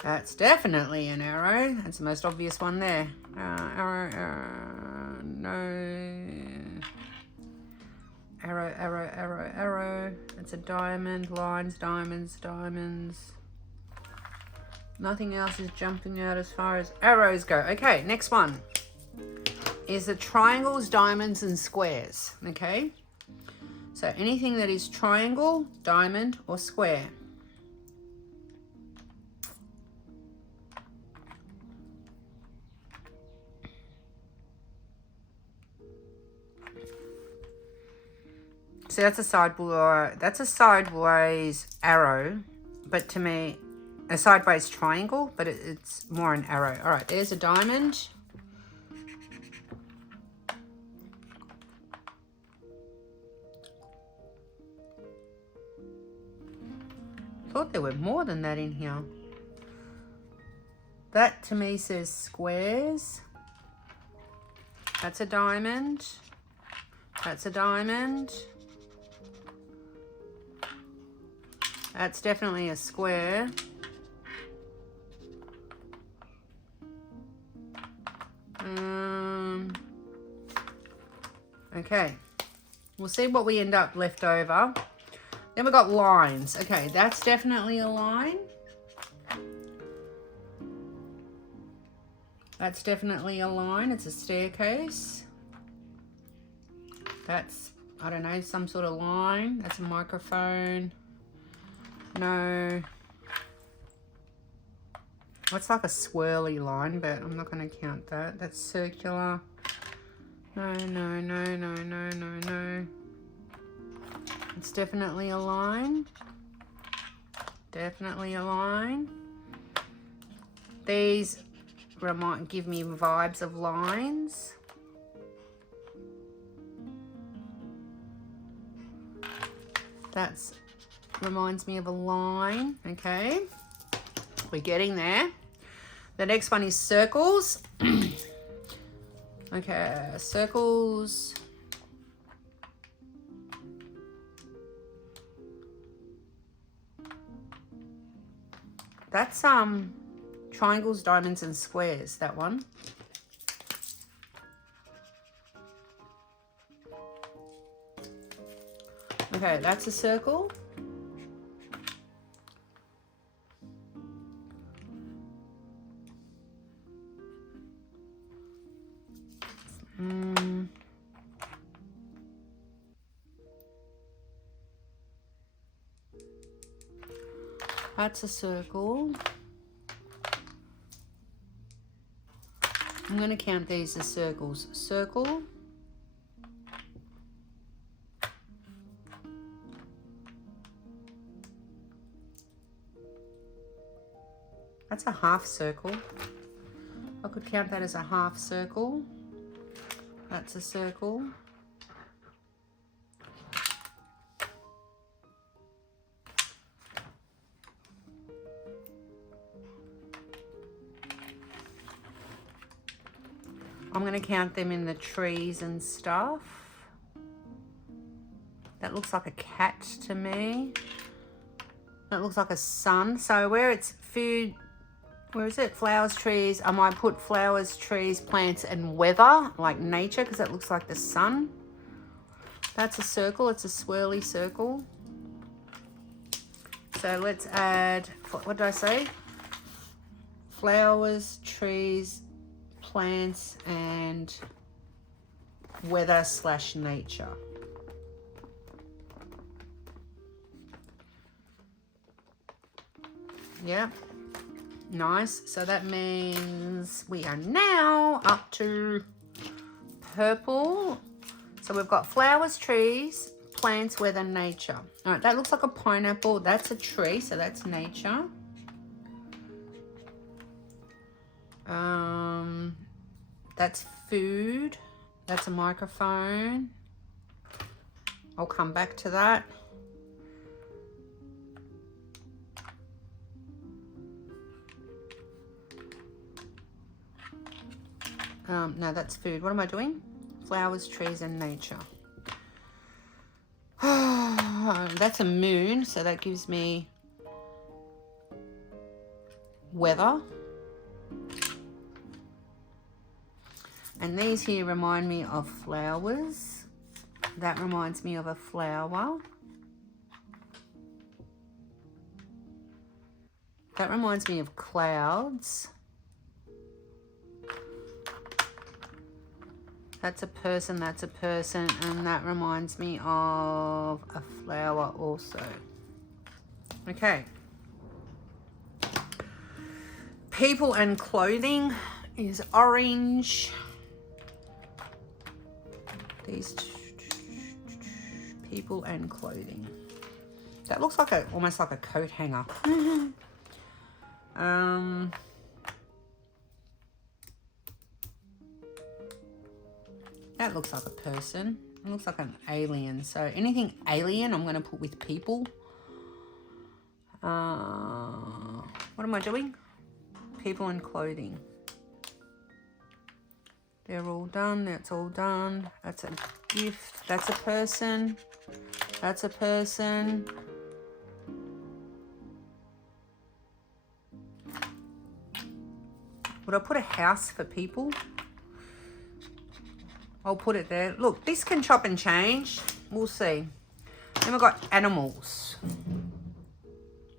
That's definitely an arrow. That's the most obvious one there. Arrow, no. Arrow. It's a diamond, lines, diamonds. Nothing else is jumping out as far as arrows go. Okay, next one is the triangles, diamonds, and squares. Okay, so anything that is triangle, diamond, or square. So that's a sideways arrow, but to me, a sideways triangle, but it's more an arrow. All right, there's a diamond. Thought there were more than that in here. That to me says squares. That's a diamond. That's a diamond. That's definitely a square. Okay, we'll see what we end up left over. Then we've got lines. Okay, that's definitely a line. That's definitely a line. It's a staircase. That's, I don't know, some sort of line. That's a microphone. No. It's like a swirly line, but I'm not going to count that. That's circular. No, no, no, no, no, no, no. It's definitely a line. Definitely a line. These give me vibes of lines. That's reminds me of a line. Okay, we're getting there. The next one is circles. Okay, circles. That's triangles, diamonds, and squares, that one. Okay, that's a circle. That's a circle. I'm going to count these as circles. Circle. That's a half circle. I could count that as a half circle. That's a circle. I'm going to count them in the trees and stuff. That looks like a cat to me. That looks like a sun. So where it's food, where is it? Flowers, trees. I might put flowers, trees, plants, and weather, like nature, because that looks like the sun. That's a circle. It's a swirly circle. So let's add, what did I say? Flowers, trees, plants, and weather / nature. Yeah, nice. So that means we are now up to purple. So we've got flowers, trees, plants, weather, nature. All right, that looks like a pineapple. That's a tree, so that's nature. That's food. That's a microphone. I'll come back to that. No, that's food. What am I doing? Flowers, trees, and nature. That's a moon, so that gives me weather. And these here remind me of flowers. That reminds me of a flower. That reminds me of clouds. That's a person, and that reminds me of a flower also. Okay. People and clothing is orange. These people and clothing. That looks like almost like a coat hanger. That looks like a person. It looks like an alien. So anything alien, I'm going to put with people. What am I doing? People and clothing. They're all done. That's all done. That's a gift. That's a person. That's a person. Would I put a house for people? I'll put it there. Look, this can chop and change. We'll see. Then we've got animals.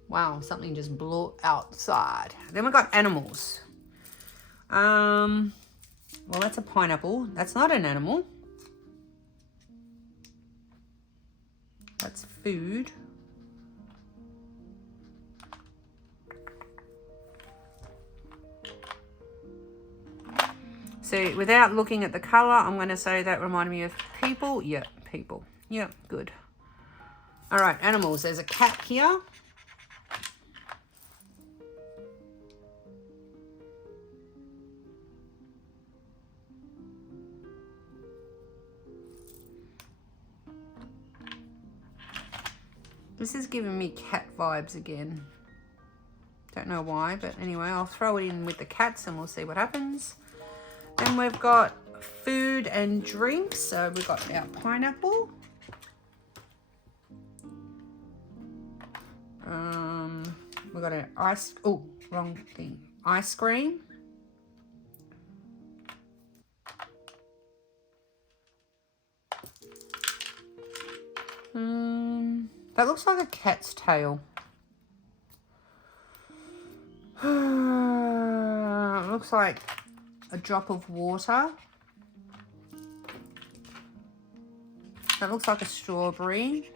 Wow, something just blew outside. Then we've got animals. Well, that's a pineapple. That's not an animal. That's food. So without looking at the colour, I'm going to say that reminded me of people. Yeah, people. Yeah, good. All right, animals. There's a cat here. This is giving me cat vibes again. Don't know why, but anyway, I'll throw it in with the cats and we'll see what happens. Then we've got food and drinks. So we've got our pineapple. We've got our ice, oh, wrong thing. Ice cream. That looks like a cat's tail. Looks like a drop of water. That looks like a strawberry.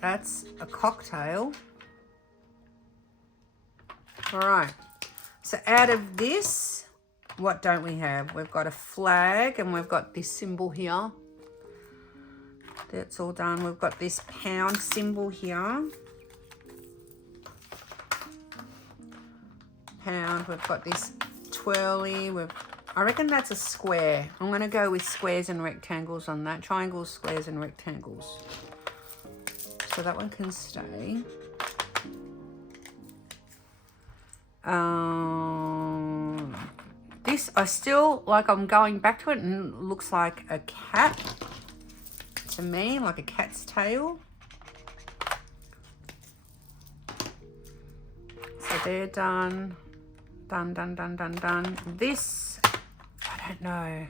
That's a cocktail. All right. So out of this, what don't we have? We've got a flag and we've got this symbol here. That's all done. We've got this pound symbol here. Pound. We've got this twirly. I reckon that's a square. I'm going to go with squares and rectangles on that. Triangles, squares and rectangles. So that one can stay. This, I still, like, I'm going back to it and it looks like a cat to me, like a cat's tail. So they're done. Done. This, I don't know.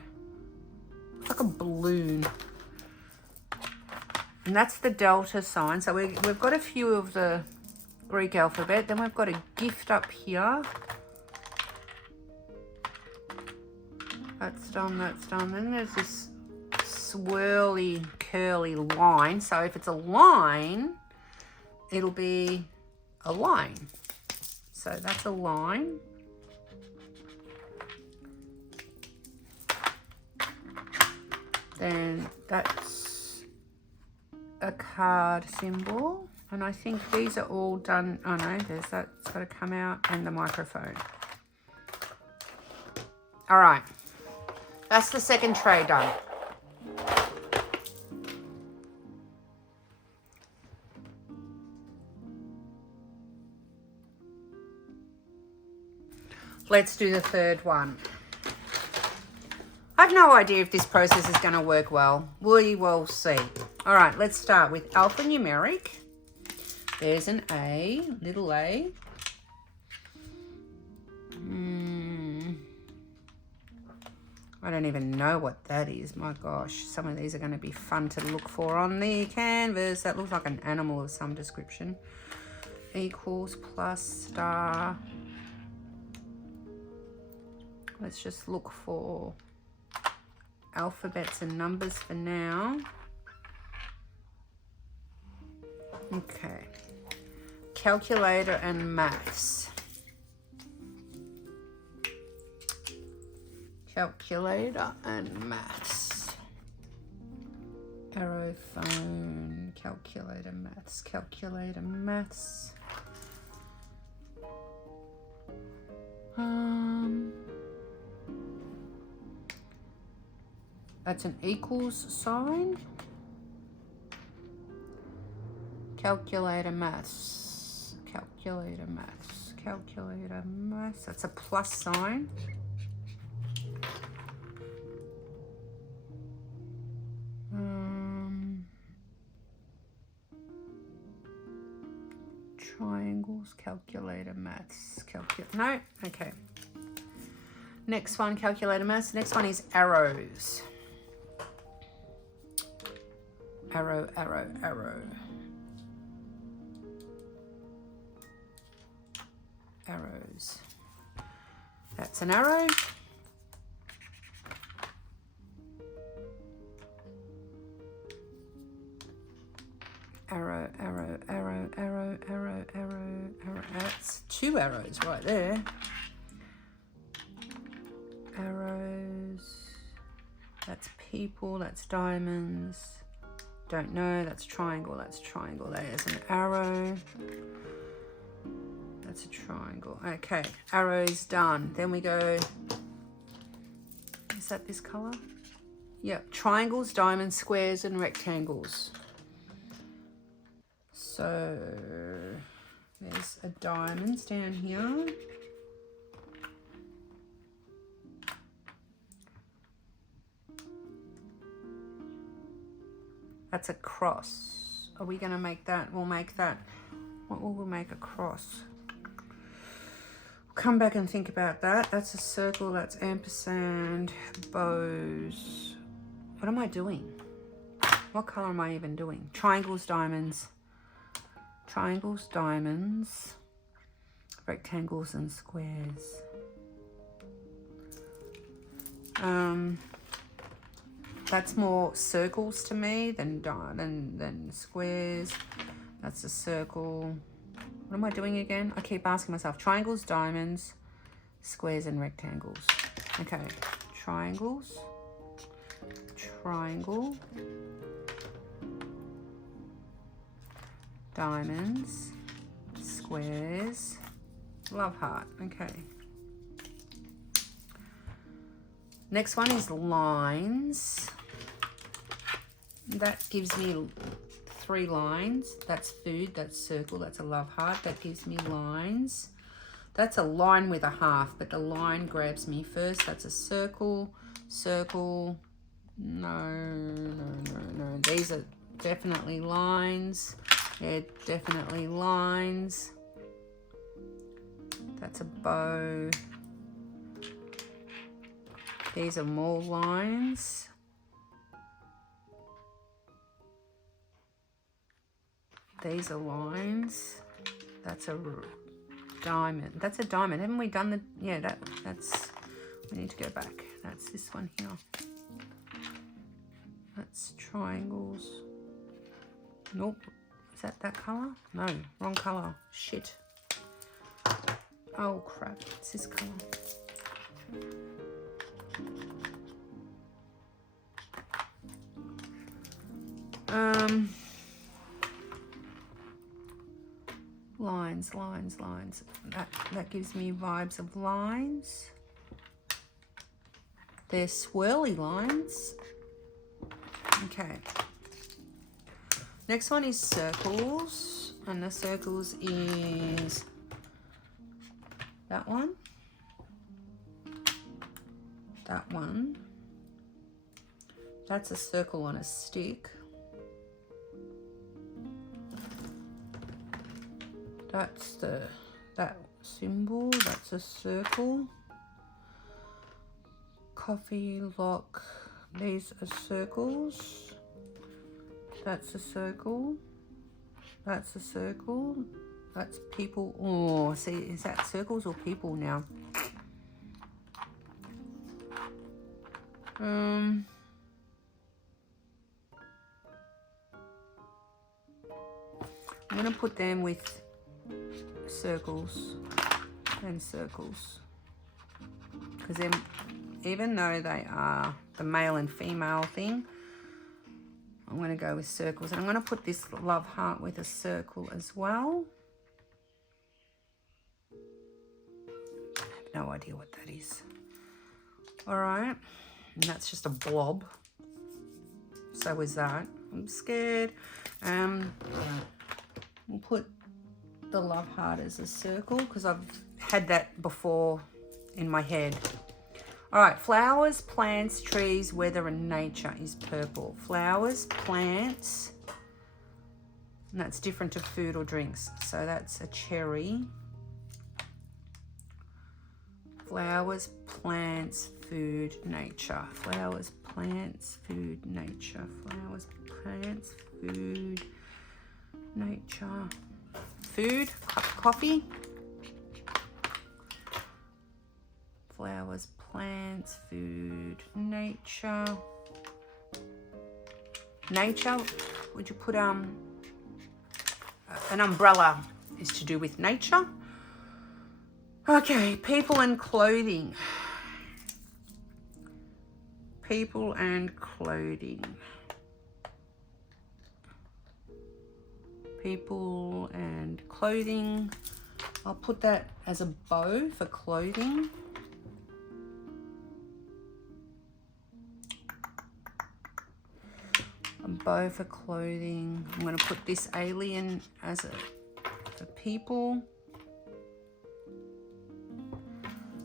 It's like a balloon. And that's the delta sign. So we've got a few of the Greek alphabet. Then we've got a gift up here. That's done. Then there's this swirly, curly line. So if it's a line, it'll be a line. So that's a line. Then that's a card symbol. And I think these are all done. Oh no, that's got to come out, and the microphone. All right. That's the second tray done. Let's do the third one. I have no idea if this process is going to work well. We will see. All right, let's start with alphanumeric. There's an A, little a. I don't even know what that is. My gosh, some of these are going to be fun to look for on the canvas. That looks like an animal of some description. Equals, plus, star. Let's just look for alphabets and numbers for now. Okay. Calculator and maths. Calculator and maths. Arrow phone. Calculator maths. Calculator maths. That's an equals sign. Calculator maths. Calculator maths. Calculator maths. That's a plus sign. Triangles, calculator maths, no, okay. Next one, calculator maths. Next one is arrows. Arrow, arrow, arrow. Arrows. That's an arrow. Arrow, arrow, arrow, arrow, arrow, arrow, arrow. That's two arrows right there. Arrows. That's people, that's diamonds. Don't know, that's triangle, that's triangle. There's an arrow. That's a triangle. Okay, arrows done. Then we go, is that this color? Yep, triangles, diamonds, squares, and rectangles. So there's a diamonds down here. That's a cross. Are we going to make that? We'll make that. What will we make a cross? We'll come back and think about that. That's a circle. That's ampersand. Bows. What am I doing? What color am I even doing? Triangles, diamonds. Triangles, diamonds. Rectangles and squares. That's more circles to me than squares. That's a circle. What am I doing again? I keep asking myself. Triangles, diamonds, squares, and rectangles. Okay. Triangles. Triangle. Diamonds. Squares. Love heart. Okay. Next one is lines. That gives me 3 lines. That's food, that's circle, that's a love heart. That gives me lines. That's a line with a half, but the line grabs me first. That's a circle, circle. No. These are definitely lines. Yeah, definitely lines. That's a bow. These are more lines. These are lines. That's a diamond. That's a diamond. Haven't we done the... Yeah, that's... We need to go back. That's this one here. That's triangles. Nope. Is that colour? No, wrong colour. Shit. Oh, crap. It's this colour. Lines. That gives me vibes of lines. They're swirly lines. Okay. Next one is circles, and the circles is that one. That one. That's a circle on a stick. That's that symbol. That's a circle. coffee lock. These are circles. That's a circle. That's a circle. That's people. Oh, see, is that circles or people now? I'm going to put them with circles and circles, because then, even though they are the male and female thing, I'm going to go with circles. And I'm going to put this love heart with a circle as well. I have no idea what that is. All right. And that's just a blob. So is that. I'm scared. We'll put the love heart as a circle because I've had that before in my head. All right, flowers, plants, trees, weather, and nature is purple. Flowers, plants, and that's different to food or drinks. So that's a cherry. Flowers, plants, food, nature. Flowers, plants, food, nature. Flowers, plants, food, nature. Food, cup of coffee. Flowers, plants, food, nature. Nature, would you put an umbrella is to do with nature. Okay, people and clothing. People and clothing. People and clothing. I'll put that as a bow for clothing. A bow for clothing. I'm going to put this alien as a for people.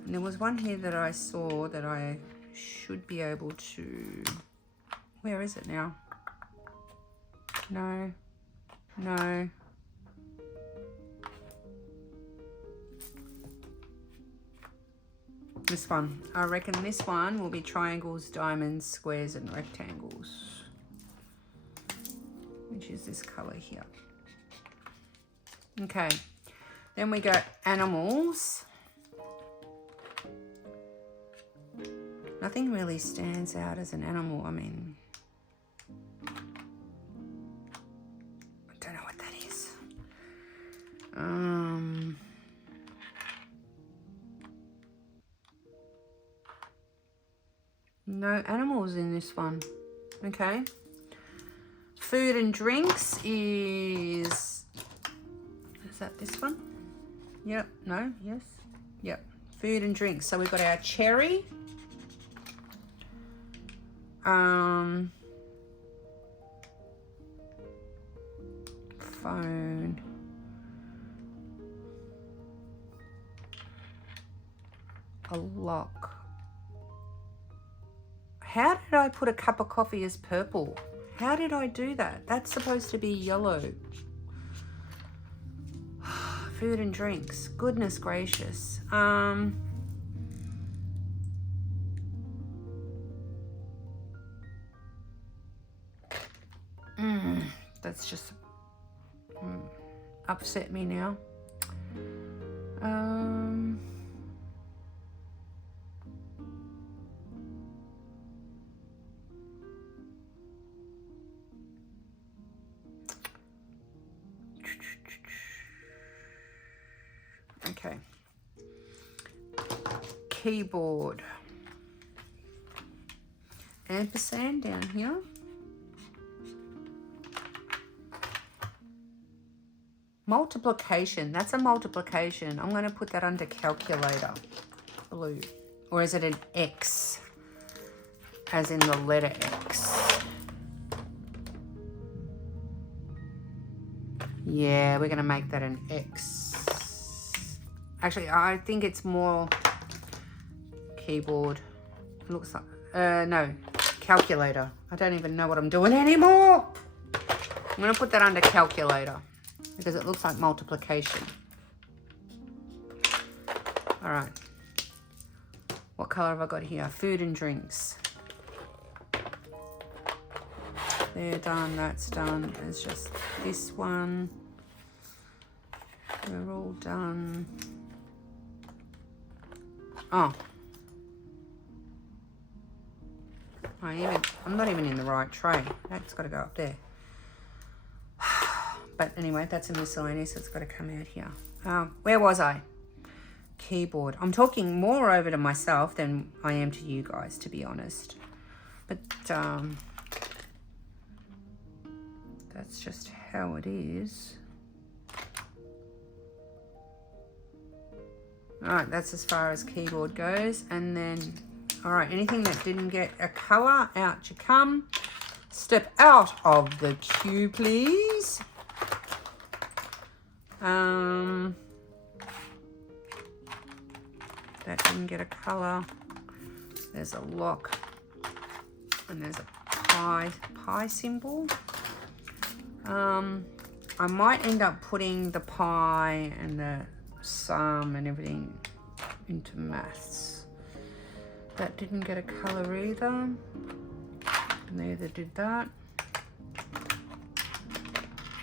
And there was one here that I saw that I should be able to... Where is it now? No. No. This one. I reckon this one will be triangles, diamonds, squares, and rectangles. Which is this colour here. Okay. Then we got animals. Nothing really stands out as an animal. I mean... No animals in this one. Okay. Food and drinks is that this one? Yep. No. Yes. Yep. Food and drinks. So we've got our cherry. Phone. A lock. How did I put a cup of coffee as purple? How did I do that? That's supposed to be yellow. Food and drinks. Goodness gracious. That's just upset me now. Okay. Keyboard. Ampersand down here. Multiplication. That's a multiplication. I'm going to put that under calculator. Blue. Or is it an X? As in the letter X. Yeah, we're going to make that an X. Actually, I think it's more keyboard. It looks like... no. Calculator. I don't even know what I'm doing anymore. I'm going to put that under calculator. Because it looks like multiplication. All right. What color have I got here? Food and drinks. They're done, that's done. There's just this one. We're all done. Oh. I'm not even in the right tray. That's got to go up there. But anyway, that's a miscellaneous. So it's got to come out here. Where was I? Keyboard. I'm talking more over to myself than I am to you guys, to be honest. But that's just how it is. Alright, that's as far as keyboard goes. And then, alright, anything that didn't get a colour, out you come. Step out of the queue, please. That didn't get a colour. There's a lock. And there's a pie symbol. I might end up putting the pie and the sum and everything into maths. That didn't get a colour either. Neither did that.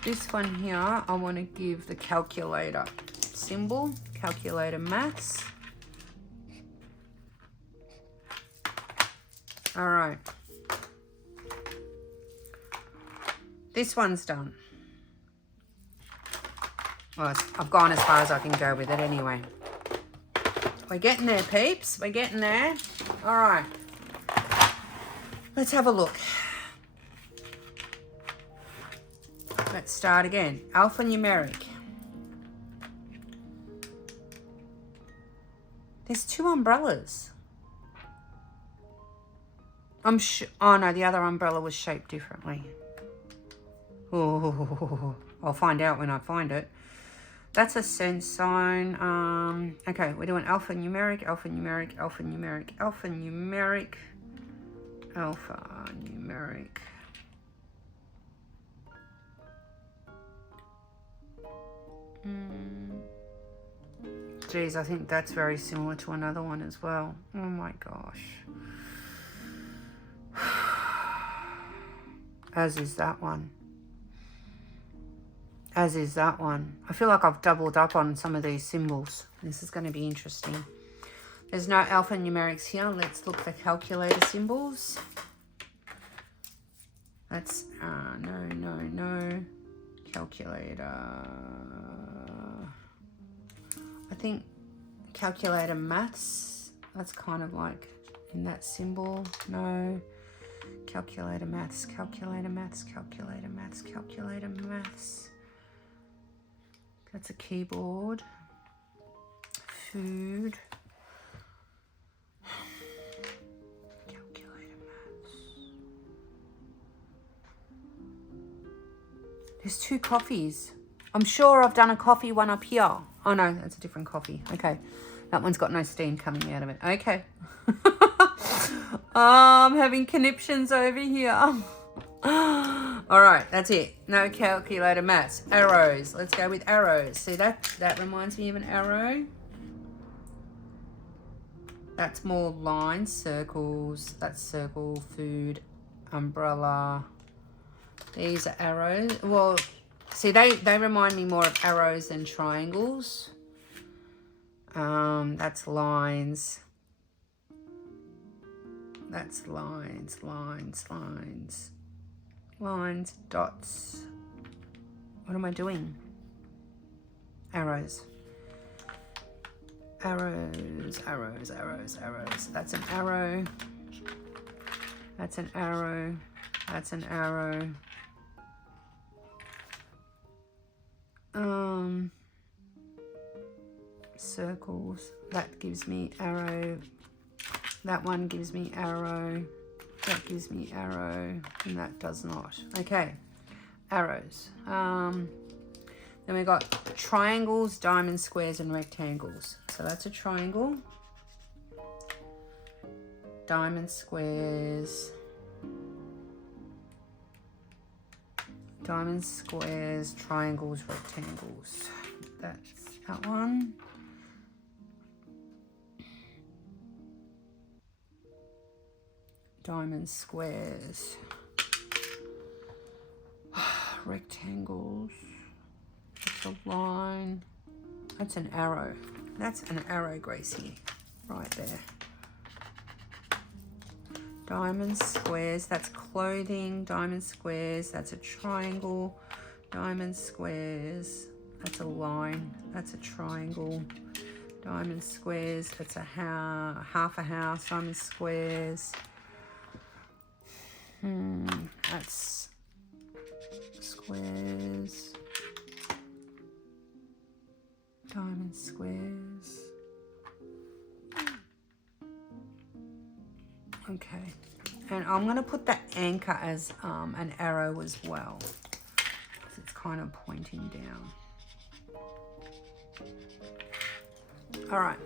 This one here, I want to give the calculator symbol, calculator maths. All right. This one's done. Well, I've gone as far as I can go with it anyway. We're getting there, peeps. We're getting there. All right. Let's have a look. Let's start again. Alphanumeric. There's 2 umbrellas. Oh no, the other umbrella was shaped differently. Oh, I'll find out when I find it. That's a cent sign. Okay, we're doing alphanumeric, alphanumeric, alphanumeric, alphanumeric, alphanumeric. Geez, I think that's very similar to another one as well. Oh my gosh. As is that one. As is that one. I feel like I've doubled up on some of these symbols. This is going to be interesting. There's no alphanumerics here. Let's look for calculator symbols. That's, no. Calculator. I think calculator maths. That's kind of like in that symbol. No. Calculator maths, calculator maths, calculator maths, calculator maths. That's a keyboard. Food. Calculator maths. There's 2 coffees. I'm sure I've done a coffee one up here. Oh no, that's a different coffee. Okay. That one's got no steam coming out of it. Okay. I'm having conniptions over here. All right, that's it. No calculator maths. Arrows. Let's go with arrows. See, that reminds me of an arrow. That's more lines, circles. That's circle, food, umbrella. These are arrows. Well, see, they remind me more of arrows than triangles. That's lines. That's lines, dots. What am I doing? Arrows. Arrows. That's an arrow. That's an arrow. That's an arrow. Circles. That gives me arrow. That one gives me arrow. That gives me arrow. And that does not. Okay. Arrows. Then we got triangles, diamonds, squares, and rectangles. So that's a triangle. Diamonds, squares. Diamonds, squares, triangles, rectangles. That's that one. diamond squares, rectangles, that's a line, that's an arrow. That's an arrow, Gracie, right there. Diamond squares, that's clothing. Diamond squares, that's a triangle. Diamond squares, that's a line. That's a triangle. Diamond squares, that's a half a house. Diamond squares, that's squares. Diamond squares. Okay, and I'm going to put that anchor as an arrow as well, because it's kind of pointing down. All right.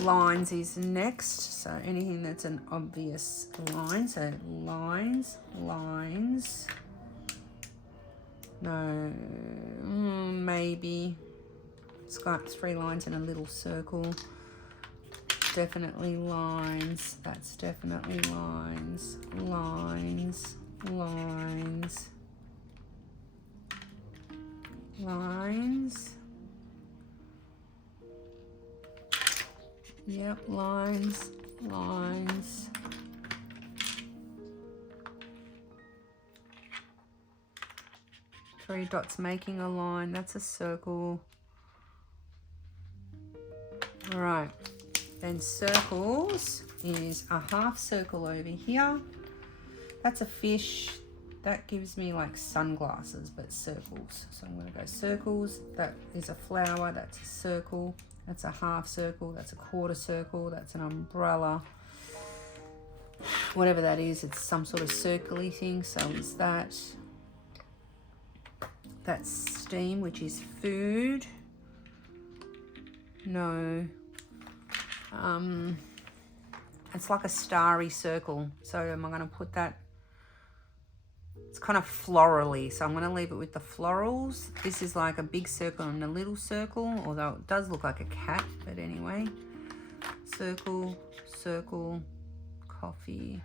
Lines is next, so anything that's an obvious line, so lines. No, maybe. It's got 3 lines in a little circle. Definitely lines. That's definitely lines. Lines. Yep, lines. 3 dots making a line. That's a circle. All right, then circles is a half circle over here. That's a fish. That gives me like sunglasses, but circles. So I'm going to go circles. That is a flower. That's a circle. That's a half circle. That's a quarter circle. That's an umbrella. Whatever that is, it's some sort of circle-y thing. So is that. That's steam, which is food. No. It's like a starry circle. So am I going to put that? It's kind of florally, so I'm going to leave it with the florals. This is like a big circle and a little circle, although it does look like a cat, but anyway. Circle, coffee.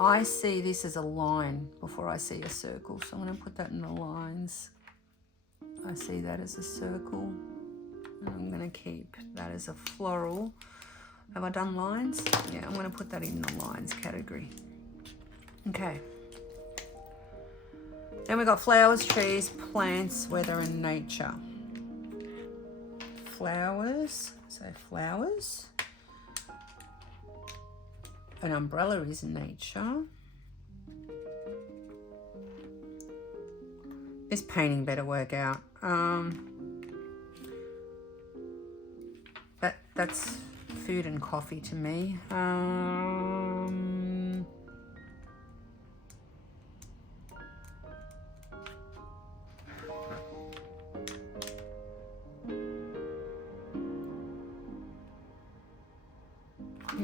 I see this as a line before I see a circle, so I'm going to put that in the lines. I see that as a circle. And I'm going to keep that as a floral. Have I done lines? Yeah, I'm going to put that in the lines category. Okay. Then we've got flowers, trees, plants, weather and nature. Flowers, so flowers. An umbrella is nature. This painting better work out. That's food and coffee to me.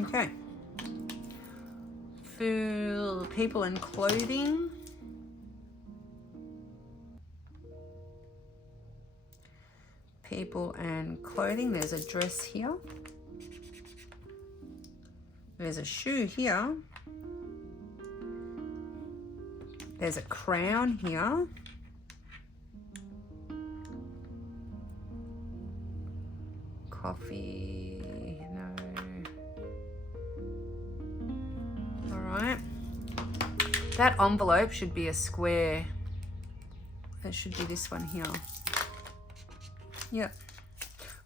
Okay. Food, people and clothing. People and clothing. There's a dress here. There's a shoe here. There's a crown here. Coffee, no. All right. That envelope should be a square. It should be this one here. Yep.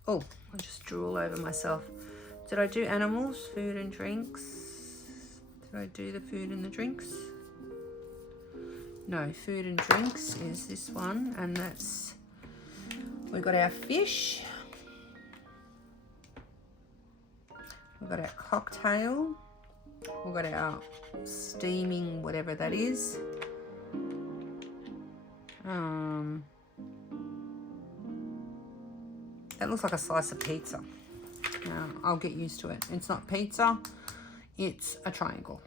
Oh, I just drew all over myself. Did I do animals, food and drinks? Did I do the food and the drinks? No, food and drinks is this one, and that's, we've got our fish. We've got our cocktail. We've got our steaming, whatever that is. That looks like a slice of pizza. I'll get used to it. It's not pizza, it's a triangle.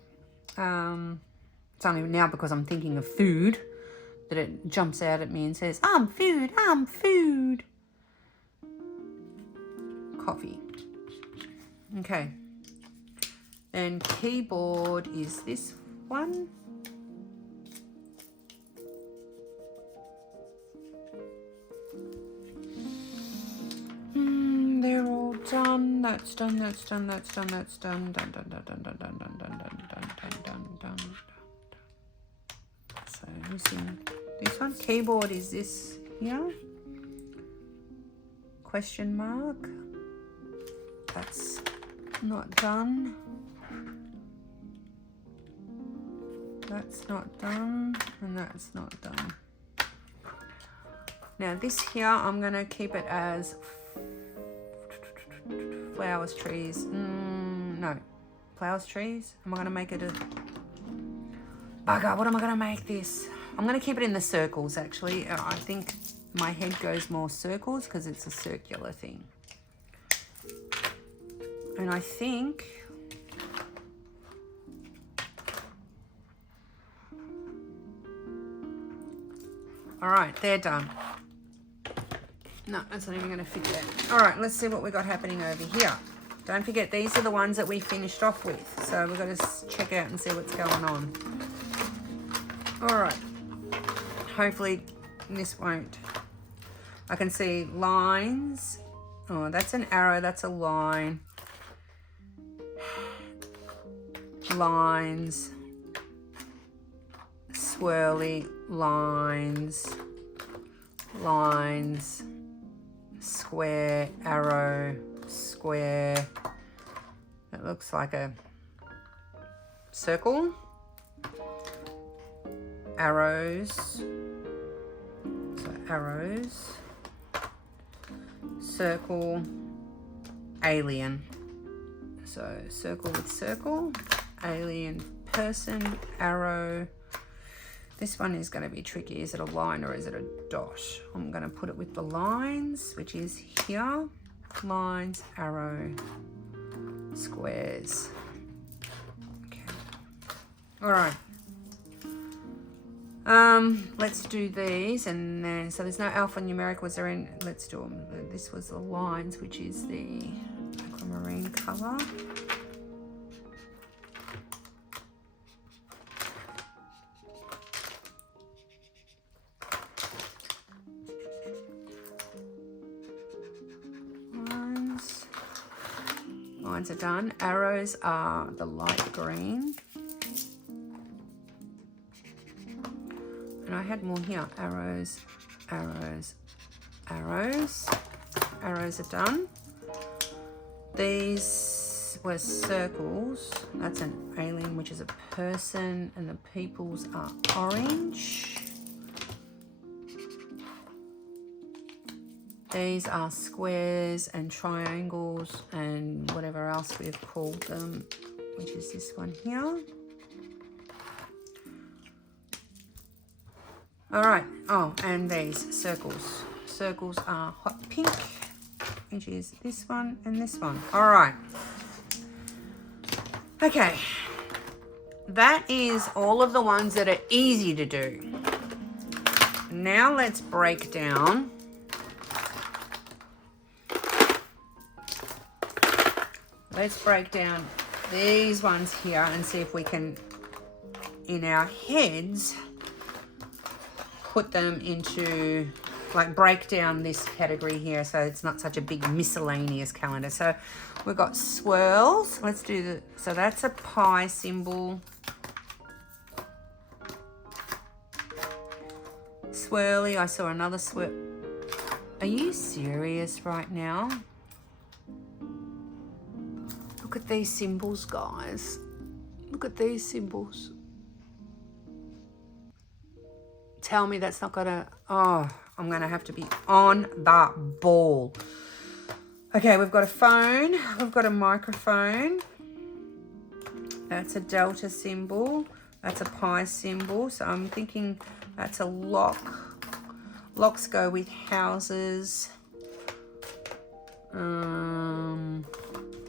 It's only now because I'm thinking of food that it jumps out at me and says, I'm food, I'm food. Coffee. Okay. Then keyboard is this one. They're all done. That's done. That's done. That's done. That's done. Done. Done. Done. Done. Done. Done. Done. Done. Done. Done. Done. Done. So missing this one. Keyboard is this here. Question mark. That's not done. That's not done, and that's not done. Now this here, I'm gonna keep it as flowers, trees. No, flowers, trees. Am I gonna make it a bugger? What am I gonna make this? I'm gonna keep it in the circles. Actually, I think my head goes more circles because it's a circular thing. And I think all right, they're done. No, that's not even going to fit there. All right, let's see what we got happening over here. Don't forget, these are the ones that we finished off with. So we've got to check out and see what's going on. All right. Hopefully this won't. I can see lines. Oh, that's an arrow. That's a line. Lines. Swirly lines. Lines. Square, arrow, square. It looks like a circle. Arrows. So arrows. Circle. Alien. So circle with circle. Alien person. Arrow. This one is going to be tricky. Is it a line or is it a dot? I'm going to put it with the lines, which is here. Lines, arrow, squares. Okay. All right. Let's do these. And so there's no alphanumeric. Was there in? Let's do them. This was the lines, which is the aquamarine color. Lines are done. Arrows are the light green. And I had more here. Arrows, arrows, arrows. Arrows are done. These were circles. That's an alien, which is a person, and the peoples are orange. These are squares and triangles and whatever else we've called them, which is this one here. All right. Oh, and these circles. Circles are hot pink, which is this one and this one. All right. Okay. That is all of the ones that are easy to do. Now let's break down. Let's break down these ones here and see if we can, in our heads, put them into, like, break down this category here so it's not such a big miscellaneous calendar. So we've got swirls. Let's do the, so that's a pi symbol. Swirly, I saw another swirl. Are you serious right now? Look at these symbols, guys. Look at these symbols. Tell me that's not gonna, oh, I'm gonna have to be on the ball. Okay, we've got a phone. We've got a microphone. That's a delta symbol. That's a pi symbol. So I'm thinking that's a lock. Locks go with houses.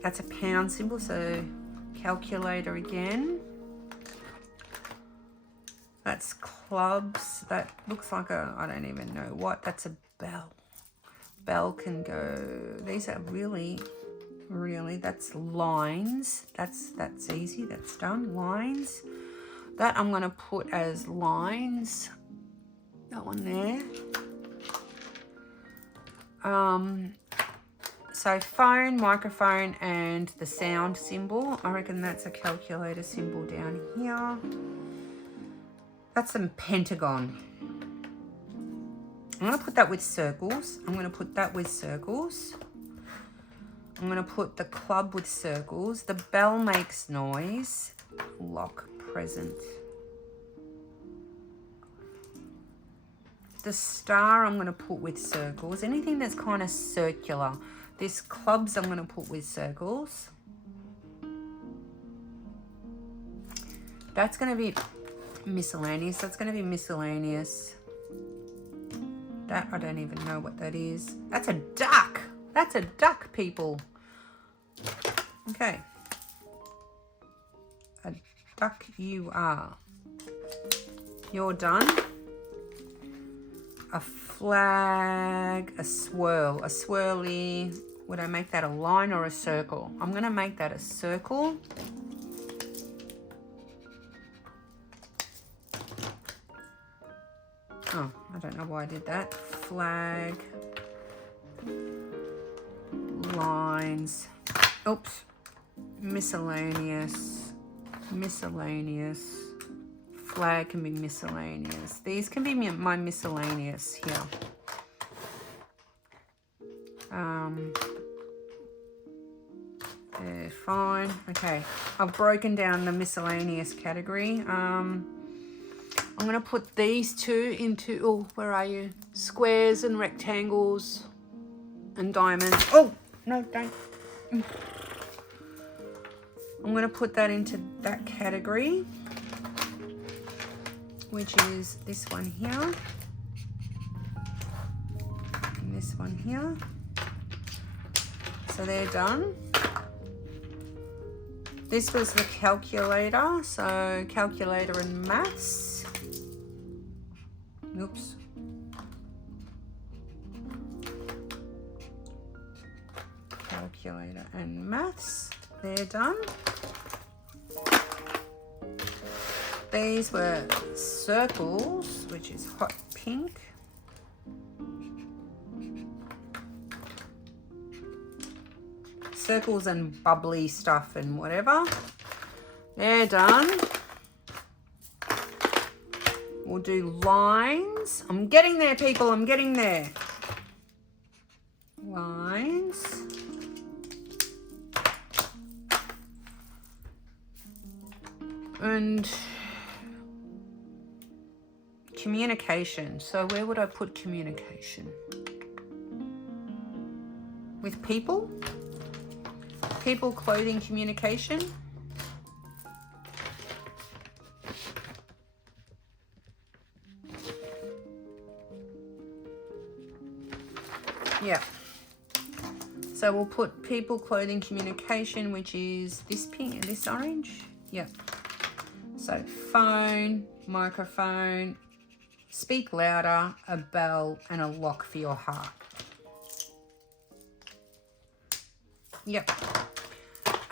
That's a pound symbol, so calculator again. That's clubs. That looks like a, I don't even know what. That's a bell. Bell can go, these are really really. That's lines. That's easy. That's done. Lines. That I'm going to put as lines. That one there. So phone, microphone, and the sound symbol. I reckon that's a calculator symbol down here. That's a pentagon. I'm going to put that with circles. I'm going to put that with circles. I'm going to put the club with circles. The bell makes noise. Lock present. The star I'm going to put with circles. Anything that's kind of circular. This clubs I'm going to put with circles. That's going to be miscellaneous. That's going to be miscellaneous. That, I don't even know what that is. That's a duck. That's a duck, people. Okay. A duck you are. You're done. A flag, a swirl, a swirly. Would I make that a line or a circle? I'm going to make that a circle. Oh, I don't know why I did that. Flag. Lines. Oops. Miscellaneous. Miscellaneous. Flag can be miscellaneous. These can be my miscellaneous here. They're fine. Okay, I've broken down the miscellaneous category. I'm going to put these two into, oh, where are you? Squares and rectangles and diamonds. Oh, no, don't. I'm going to put that into that category, which is this one here and this one here. So they're done. This was the calculator, so calculator and maths. Oops. Calculator and maths, they're done. These were circles, which is hot pink. Circles and bubbly stuff and whatever. They're done. We'll do lines. I'm getting there, people. I'm getting there. Lines. And communication. So where would I put communication? With people? People, clothing, communication. Yeah. So we'll put people, clothing, communication, which is this pink and this orange. Yeah. So phone, microphone, speak louder, a bell, and a lock for your heart. Yep.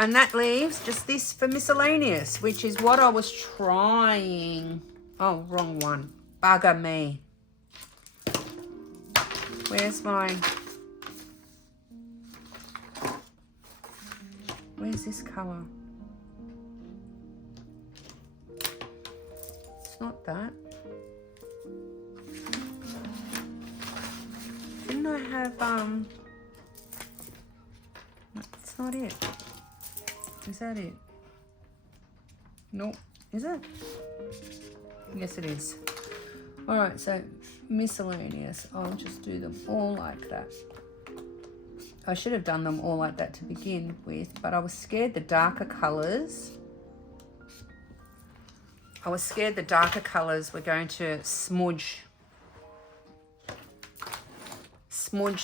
And that leaves just this for miscellaneous, which is what I was trying. Oh, wrong one. Bugger me. Where's this colour? It's not that. Didn't I have, that's not it. Is that it? Nope. Is it? Yes, it is. All right, so miscellaneous. I'll just do them all like that. I should have done them all like that to begin with, but I was scared the darker colours. I was scared the darker colours were going to smudge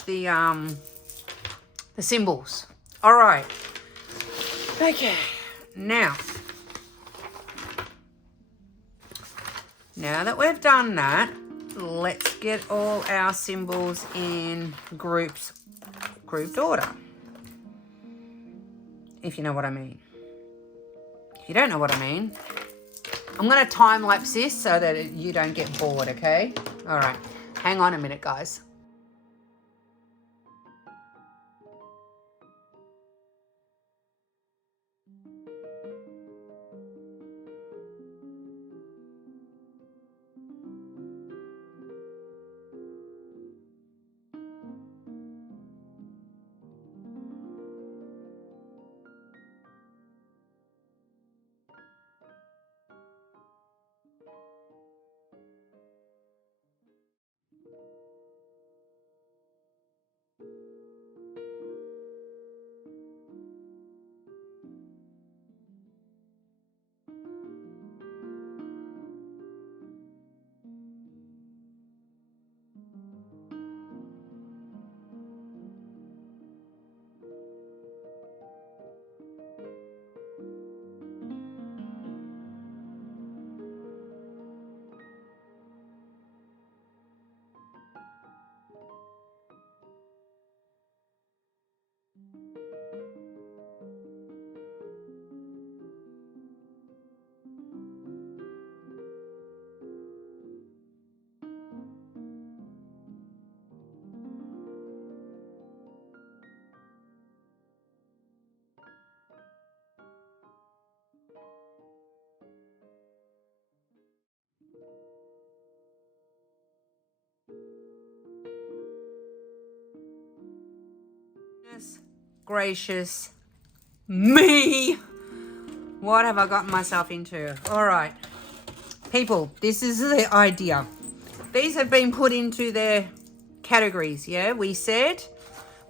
the symbols. All right. Okay. Now that we've done that, let's get all our symbols in grouped order. if you know what I mean. If you don't know what I mean, I'm going to time lapse this so that you don't get bored, okay? All right, hang on a minute, guys. Goodness gracious me. What have I gotten myself into? All right, people, this is the idea. These have been put into their categories, yeah? We said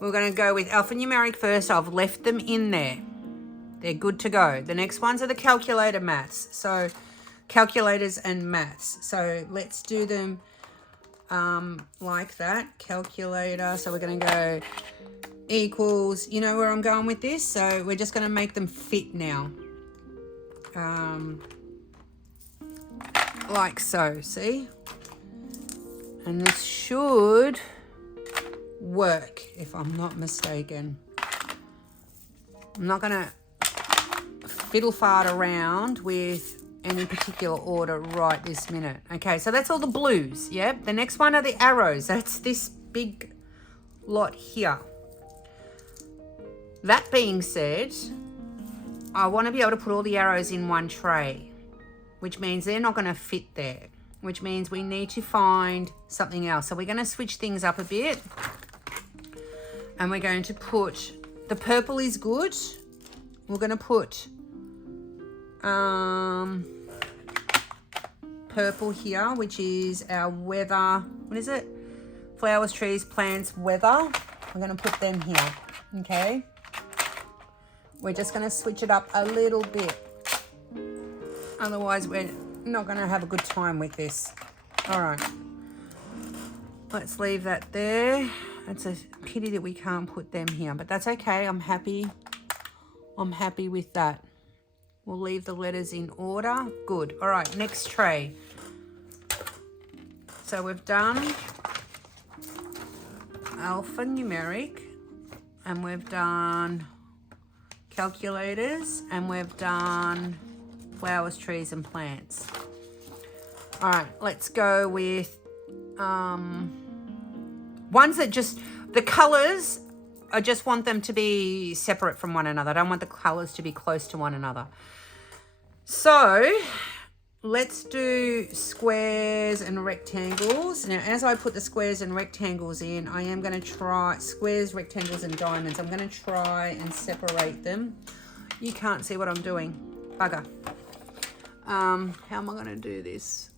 we're going to go with alphanumeric first. I've left them in there. They're good to go. The next ones are the calculator maths. So calculators and maths. So let's do them like that. Calculator. So we're going to go equals, you know where I'm going with this? So we're just going to make them fit now. Like so, see? And this should work, if I'm not mistaken. I'm not going to fiddle fart around with any particular order right this minute. Okay, so that's all the blues, yeah? The next one are the arrows. That's this big lot here. That being said, I want to be able to put all the arrows in one tray, which means they're not going to fit there, which means we need to find something else. So we're going to switch things up a bit, and we're going to put, the purple is good. We're going to put purple here, which is our weather. What is it? Flowers, trees, plants, weather. We're going to put them here, okay? We're just going to switch it up a little bit. Otherwise, we're not going to have a good time with this. All right. Let's leave that there. It's a pity that we can't put them here, but that's okay. I'm happy. I'm happy with that. We'll leave the letters in order. Good. All right, next tray. So we've done alphanumeric, and we've done calculators, and we've done flowers, trees, and plants. All right, let's go with ones that just, the colors, I just want them to be separate from one another. I don't want the colors to be close to one another. So let's do squares and rectangles. Now, as I put the squares and rectangles in, I am going to try squares, rectangles, and diamonds. I'm going to try and separate them. You can't see what I'm doing. Bugger. How am I going to do this?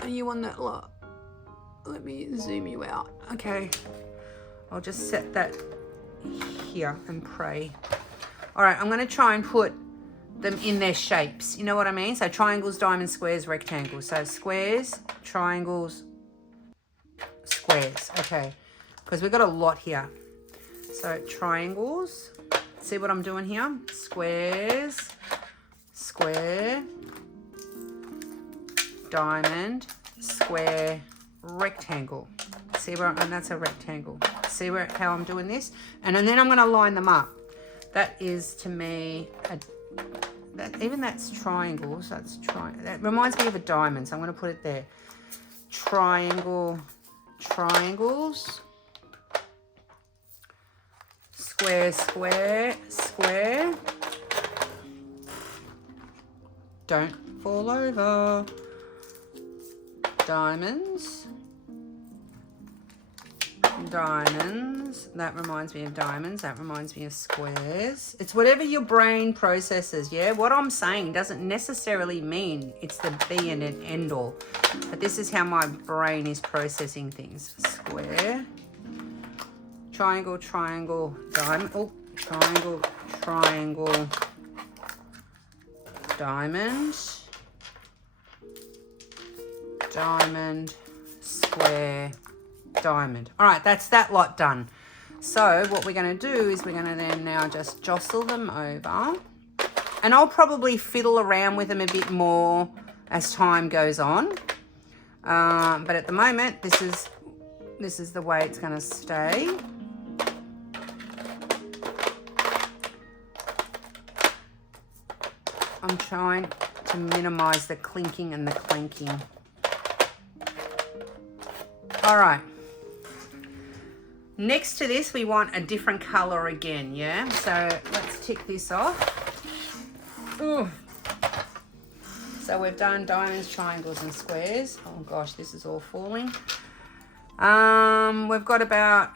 Are you on that lot? Let me zoom you out. Okay. I'll just set that here and pray. All right, I'm going to try and put them in their shapes. You know what I mean? So triangles, diamonds, squares, rectangles. So squares, triangles, squares. Okay, because we've got a lot here. So triangles. See what I'm doing here? Squares, square, diamond, square, rectangle. See where, and that's a rectangle. See where, how I'm doing this? And then I'm going to line them up. That is to me, even that's triangles. That reminds me of a diamond, so I'm going to put it there. Triangles. Square, square, square. Don't fall over. Diamonds. Diamonds. That reminds me of diamonds. That reminds me of squares. It's whatever your brain processes, yeah? What I'm saying doesn't necessarily mean it's the be and an end all. But this is how my brain is processing things. Square. Triangle, triangle, diamond. Oh, triangle, triangle, diamond. Diamond, square, diamond. All right, that's that lot done. So what we're going to do is we're going to then now just jostle them over. And I'll probably fiddle around with them a bit more as time goes on. But at the moment, this is the way it's going to stay. I'm trying to minimize the clinking and the clanking. All right. Next to this, we want a different color again, yeah? So let's tick this off. Ooh. So we've done diamonds, triangles, and squares. Oh gosh, this is all falling. We've got about,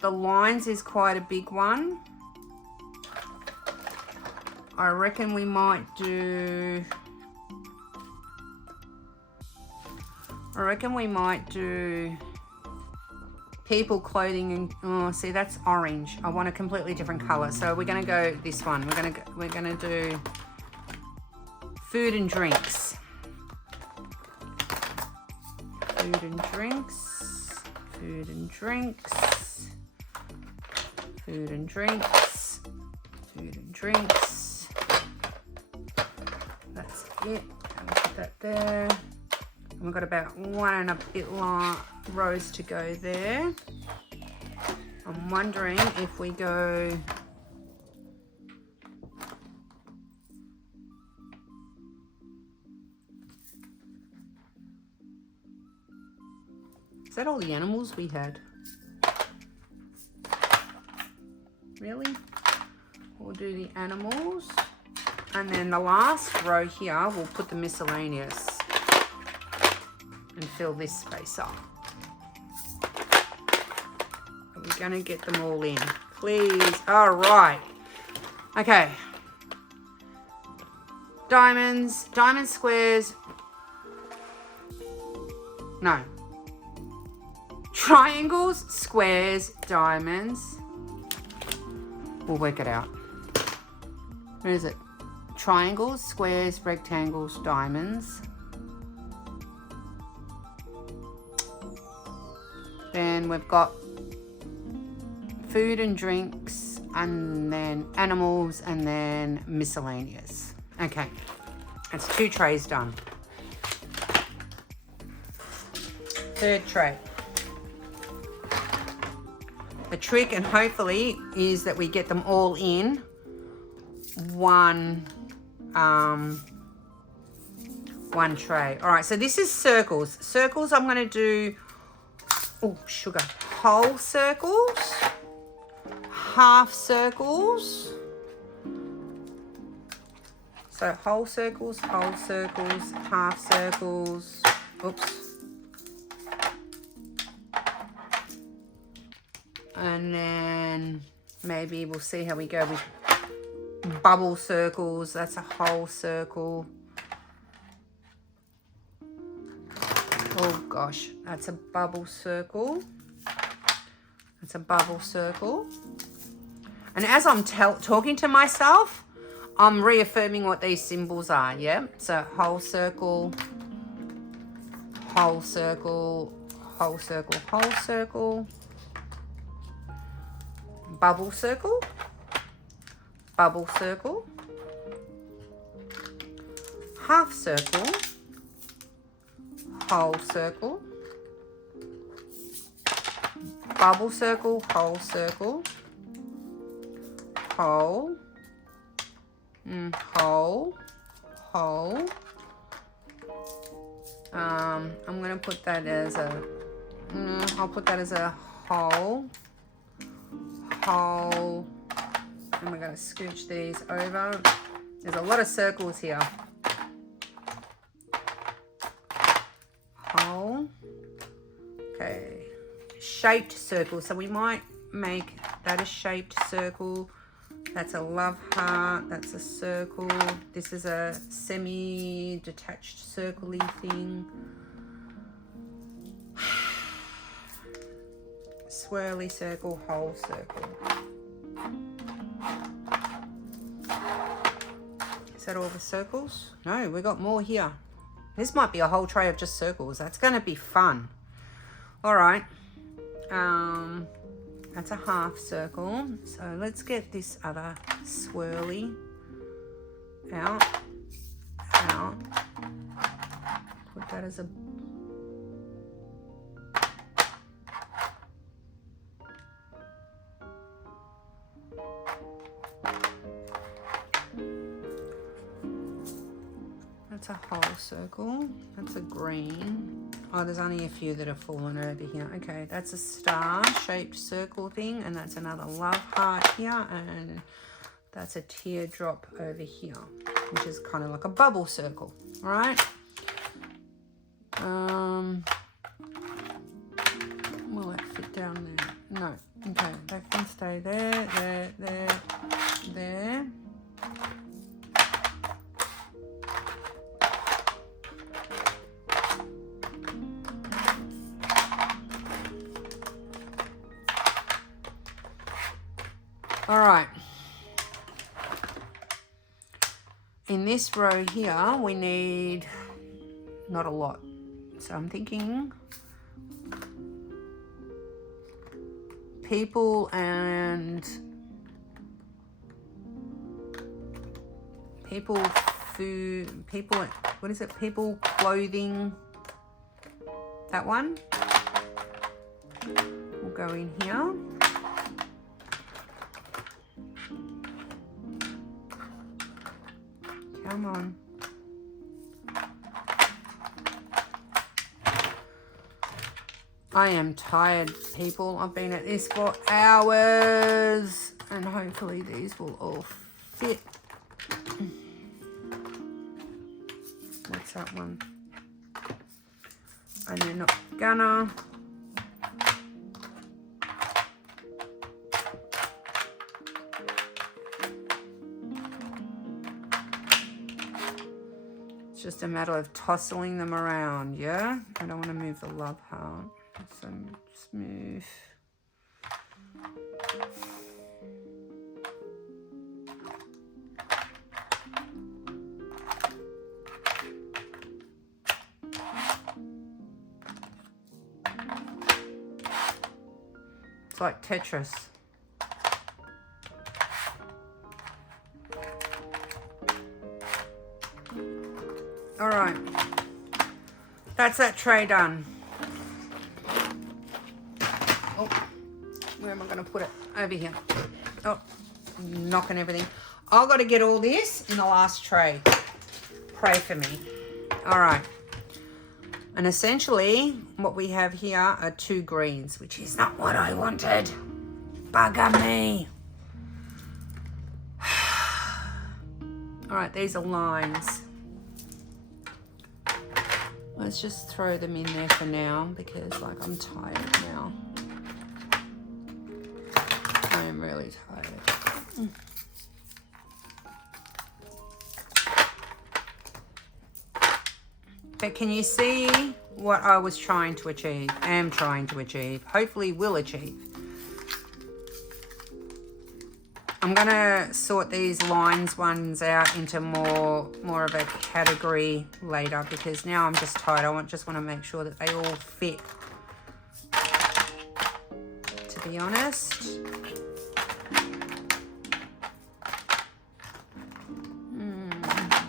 the lines is quite a big one. I reckon we might do, people, clothing, and oh, see, that's orange. I want a completely different color, so we're gonna go this one. We're gonna do food and drinks. Food and drinks. Food and drinks. Food and drinks. Food and drinks. That's it. And we'll put that there. And we've got about 1 and a bit long rows to go there. I'm wondering if we go is that all the animals we had? Really? We'll do the animals. And then the last row here, we'll put the miscellaneous and fill this space up. We're going to get them all in, please. All right. Okay. Diamonds, diamond squares. No. Triangles, squares, diamonds. We'll work it out. Where is it? Triangles, squares, rectangles, diamonds. Then we've got food and drinks, and then animals, and then miscellaneous. Okay, that's 2 trays done. Third tray. The trick, and hopefully, is that we get them all in one tray. All right, so this is circles. Circles, I'm going to do, oh, sugar, whole circles, half circles. So whole circles, half circles. Oops. And then maybe we'll see how we go with bubble circles. That's a whole circle. Oh gosh, that's a bubble circle. That's a bubble circle. And as I'm talking to myself, I'm reaffirming what these symbols are, yeah? So whole circle, whole circle, whole circle, whole circle, bubble circle, bubble circle, half circle, whole circle, bubble circle, whole circle, hole, hole, hole. I'm going to put that as a, I'll put that as a hole, hole, and we're going to scooch these over. There's a lot of circles here. Hole. Okay. Shaped circle. So we might make that a shaped circle. That's a love heart. That's a circle. This is a semi-detached circle-y thing. Swirly circle, whole circle. Is that all the circles? No, we got more here. This might be a whole tray of just circles. That's going to be fun. All right. That's a half circle. So let's get this other swirly out. Put that as a... That's a whole circle. That's a green. Oh, there's only a few that have fallen over here. Okay, that's a star-shaped circle thing, and that's another love heart here, and that's a teardrop over here, which is kind of like a bubble circle. All right. Will it fit down there? No. Okay, that can stay there, there. All right, in this row here, we need not a lot. So I'm thinking people and food, people, what is it? People, clothing, that one will go in here. Come on. I am tired, people. I've been at this for hours, and hopefully these will all fit. What's that one? And they're not gonna. Just a matter of tossing them around, yeah? I don't want to move the love heart. So just move. It's like Tetris. All right, that's that tray done. Oh, where am I going to put it? Over here. Oh, knocking everything. I've got to get all this in the last tray. Pray for me. All right. And essentially, what we have here are 2 greens, which is not what I wanted. Bugger me. All right, these are lines. Let's just throw them in there for now because, like, I'm tired now. I am really tired. But can you see what I was trying to achieve, am trying to achieve, hopefully will achieve? I'm going to sort these lines ones out into more of a category later because now I'm just tired. I just want to make sure that they all fit, to be honest.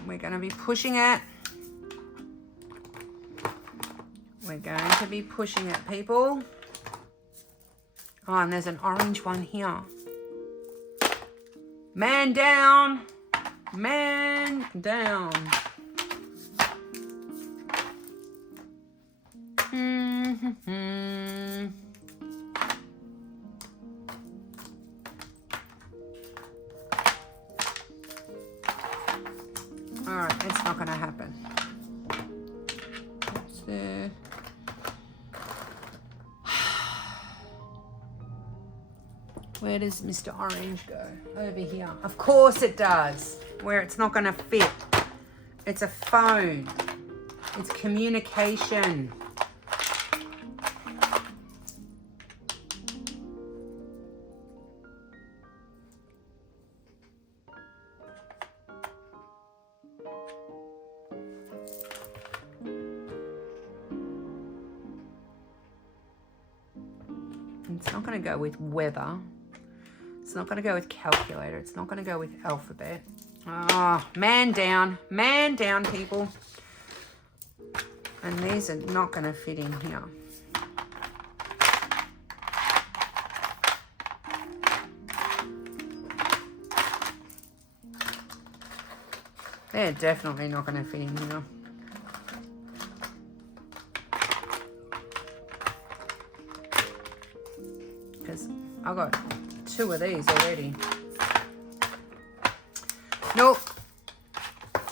We're going to be pushing it. We're going to be pushing it, people. Oh, and there's an orange one here. Man down. Man down. Alright, it's not going to happen. What's there? Where does Mr. Orange go? Over here. Of course it does. Where it's not going to fit. It's a phone. It's communication. It's not going to go with weather. It's not going to go with calculator. It's not going to go with alphabet. Oh, man down, people. And these are not going to fit in here. They're definitely not going to fit in here. Because I've got 2 of these already. Nope.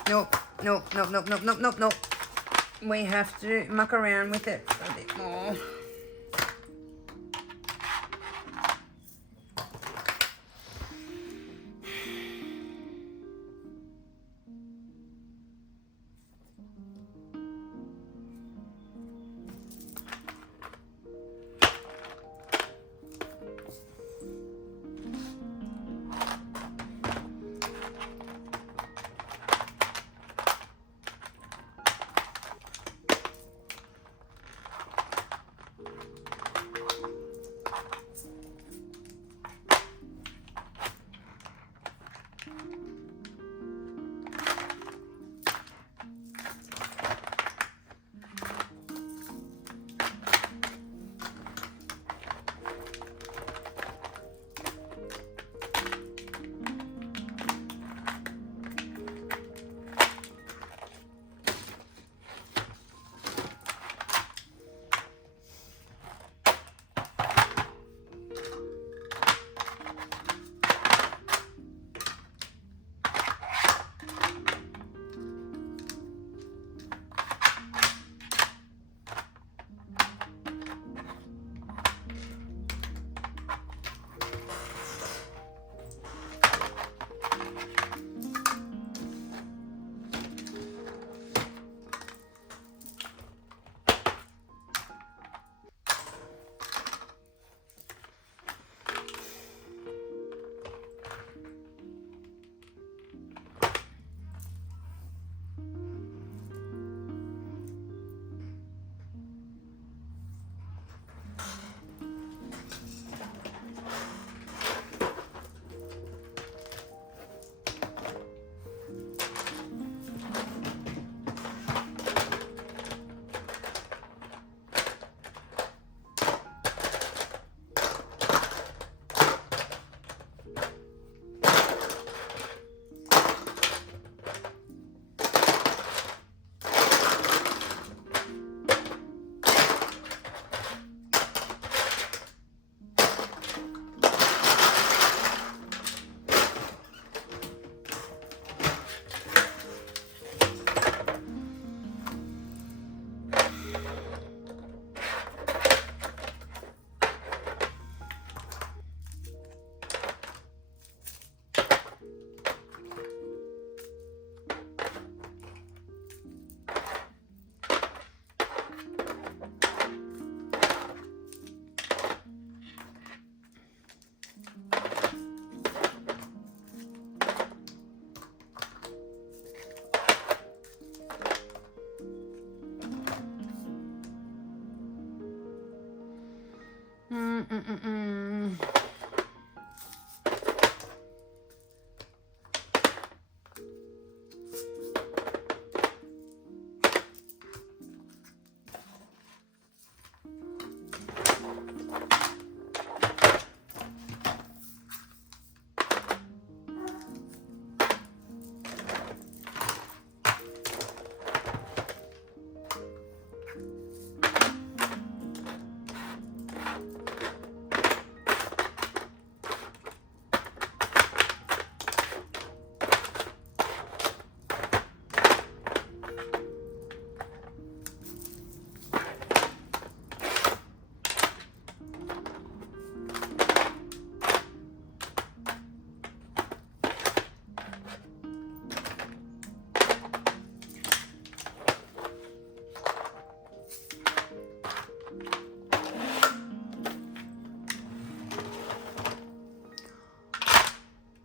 Nope. Nope. Nope. Nope. Nope. Nope. Nope. Nope. We have to muck around with it a bit more.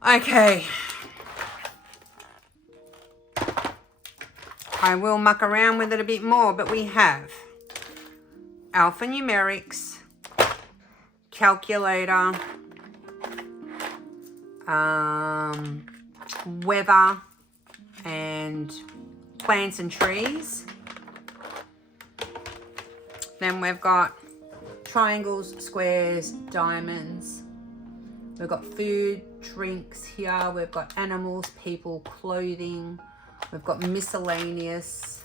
Okay. I will muck around with it a bit more, but we have alphanumerics, calculator, weather, and plants and trees. Then we've got triangles, squares, diamonds. We've got food, drinks here. We've got animals, people, clothing. We've got miscellaneous.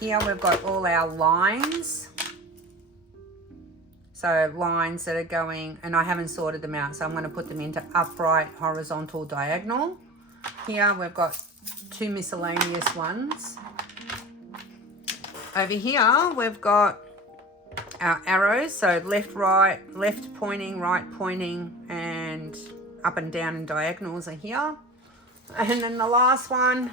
Here we've got all our lines. So lines that are going, and I haven't sorted them out, so I'm going to put them into upright, horizontal, diagonal. Here we've got 2 miscellaneous ones. Over here we've got our arrows, so left, right, left pointing, right pointing, and up and down and diagonals are here. And then the last one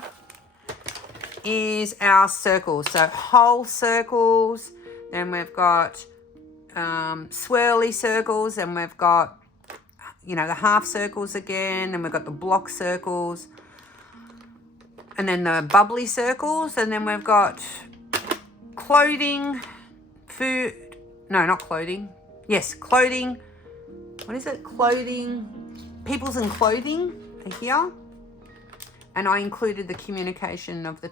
is our circles, so whole circles. Then we've got swirly circles, and we've got, you know, the half circles again, and we've got the block circles, and then the bubbly circles, and then we've got clothing, food, no, not clothing, yes, clothing, what is it, clothing, peoples and clothing are here. And I included the communication of the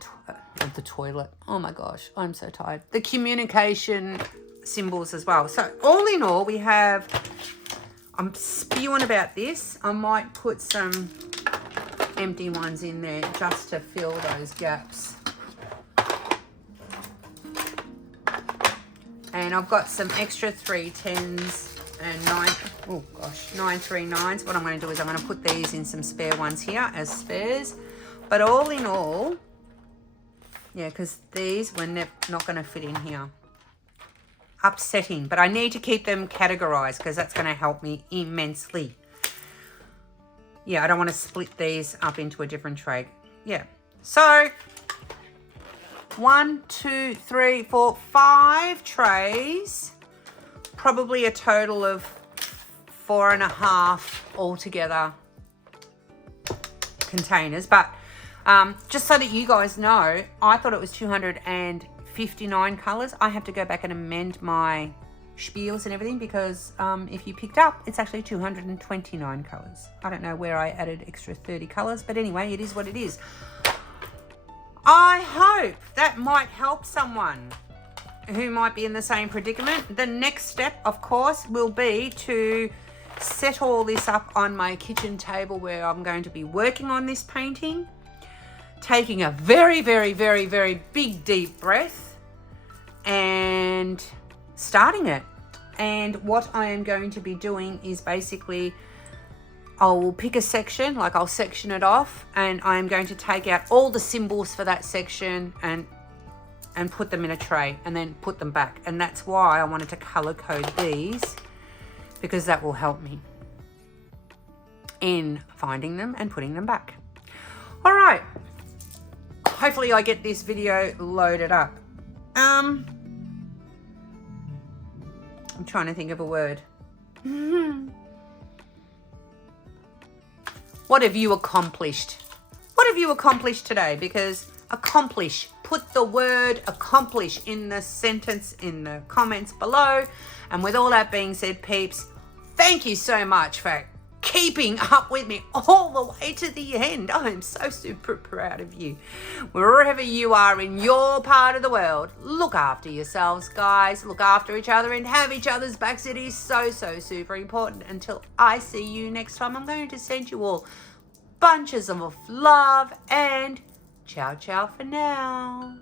toilet. Oh my gosh, I'm so tired. The communication symbols as well. So all in all, we have, I'm spewing about this. I might put some empty ones in there just to fill those gaps. And I've got some extra 310s and 939s. What I'm going to do is I'm going to put these in some spare ones here as spares. But all in all, yeah, because these were not going to fit in here. Upsetting, but I need to keep them categorized because that's going to help me immensely. Yeah, I don't want to split these up into a different tray. Yeah, so 1, 2, 3, 4, 5 trays, probably a total of 4.5 altogether containers. But just so that you guys know, I thought it was 259 colours. I have to go back and amend my spiels and everything because if you picked up, it's actually 229 colours. I don't know where I added extra 30 colours, but anyway, it is what it is. I hope that might help someone who might be in the same predicament. The next step, of course, will be to set all this up on my kitchen table where I'm going to be working on this painting, taking a very, very, very, very big, deep breath and starting it. And what I am going to be doing is basically I'll pick a section, like I'll section it off, and I'm going to take out all the symbols for that section and put them in a tray and then put them back. And that's why I wanted to color code these, because that will help me in finding them and putting them back. All right. Hopefully I get this video loaded up. I'm trying to think of a word. What have you accomplished? What have you accomplished today? Because accomplish, put the word accomplish in the sentence in the comments below. And with all that being said, peeps, thank you so much for keeping up with me all the way to the end. I am so super proud of you. Wherever you are in your part of the world, look after yourselves, guys. Look after each other and have each other's backs. It is so, so super important. Until I see you next time, I'm going to send you all bunches of love and ciao, ciao for now.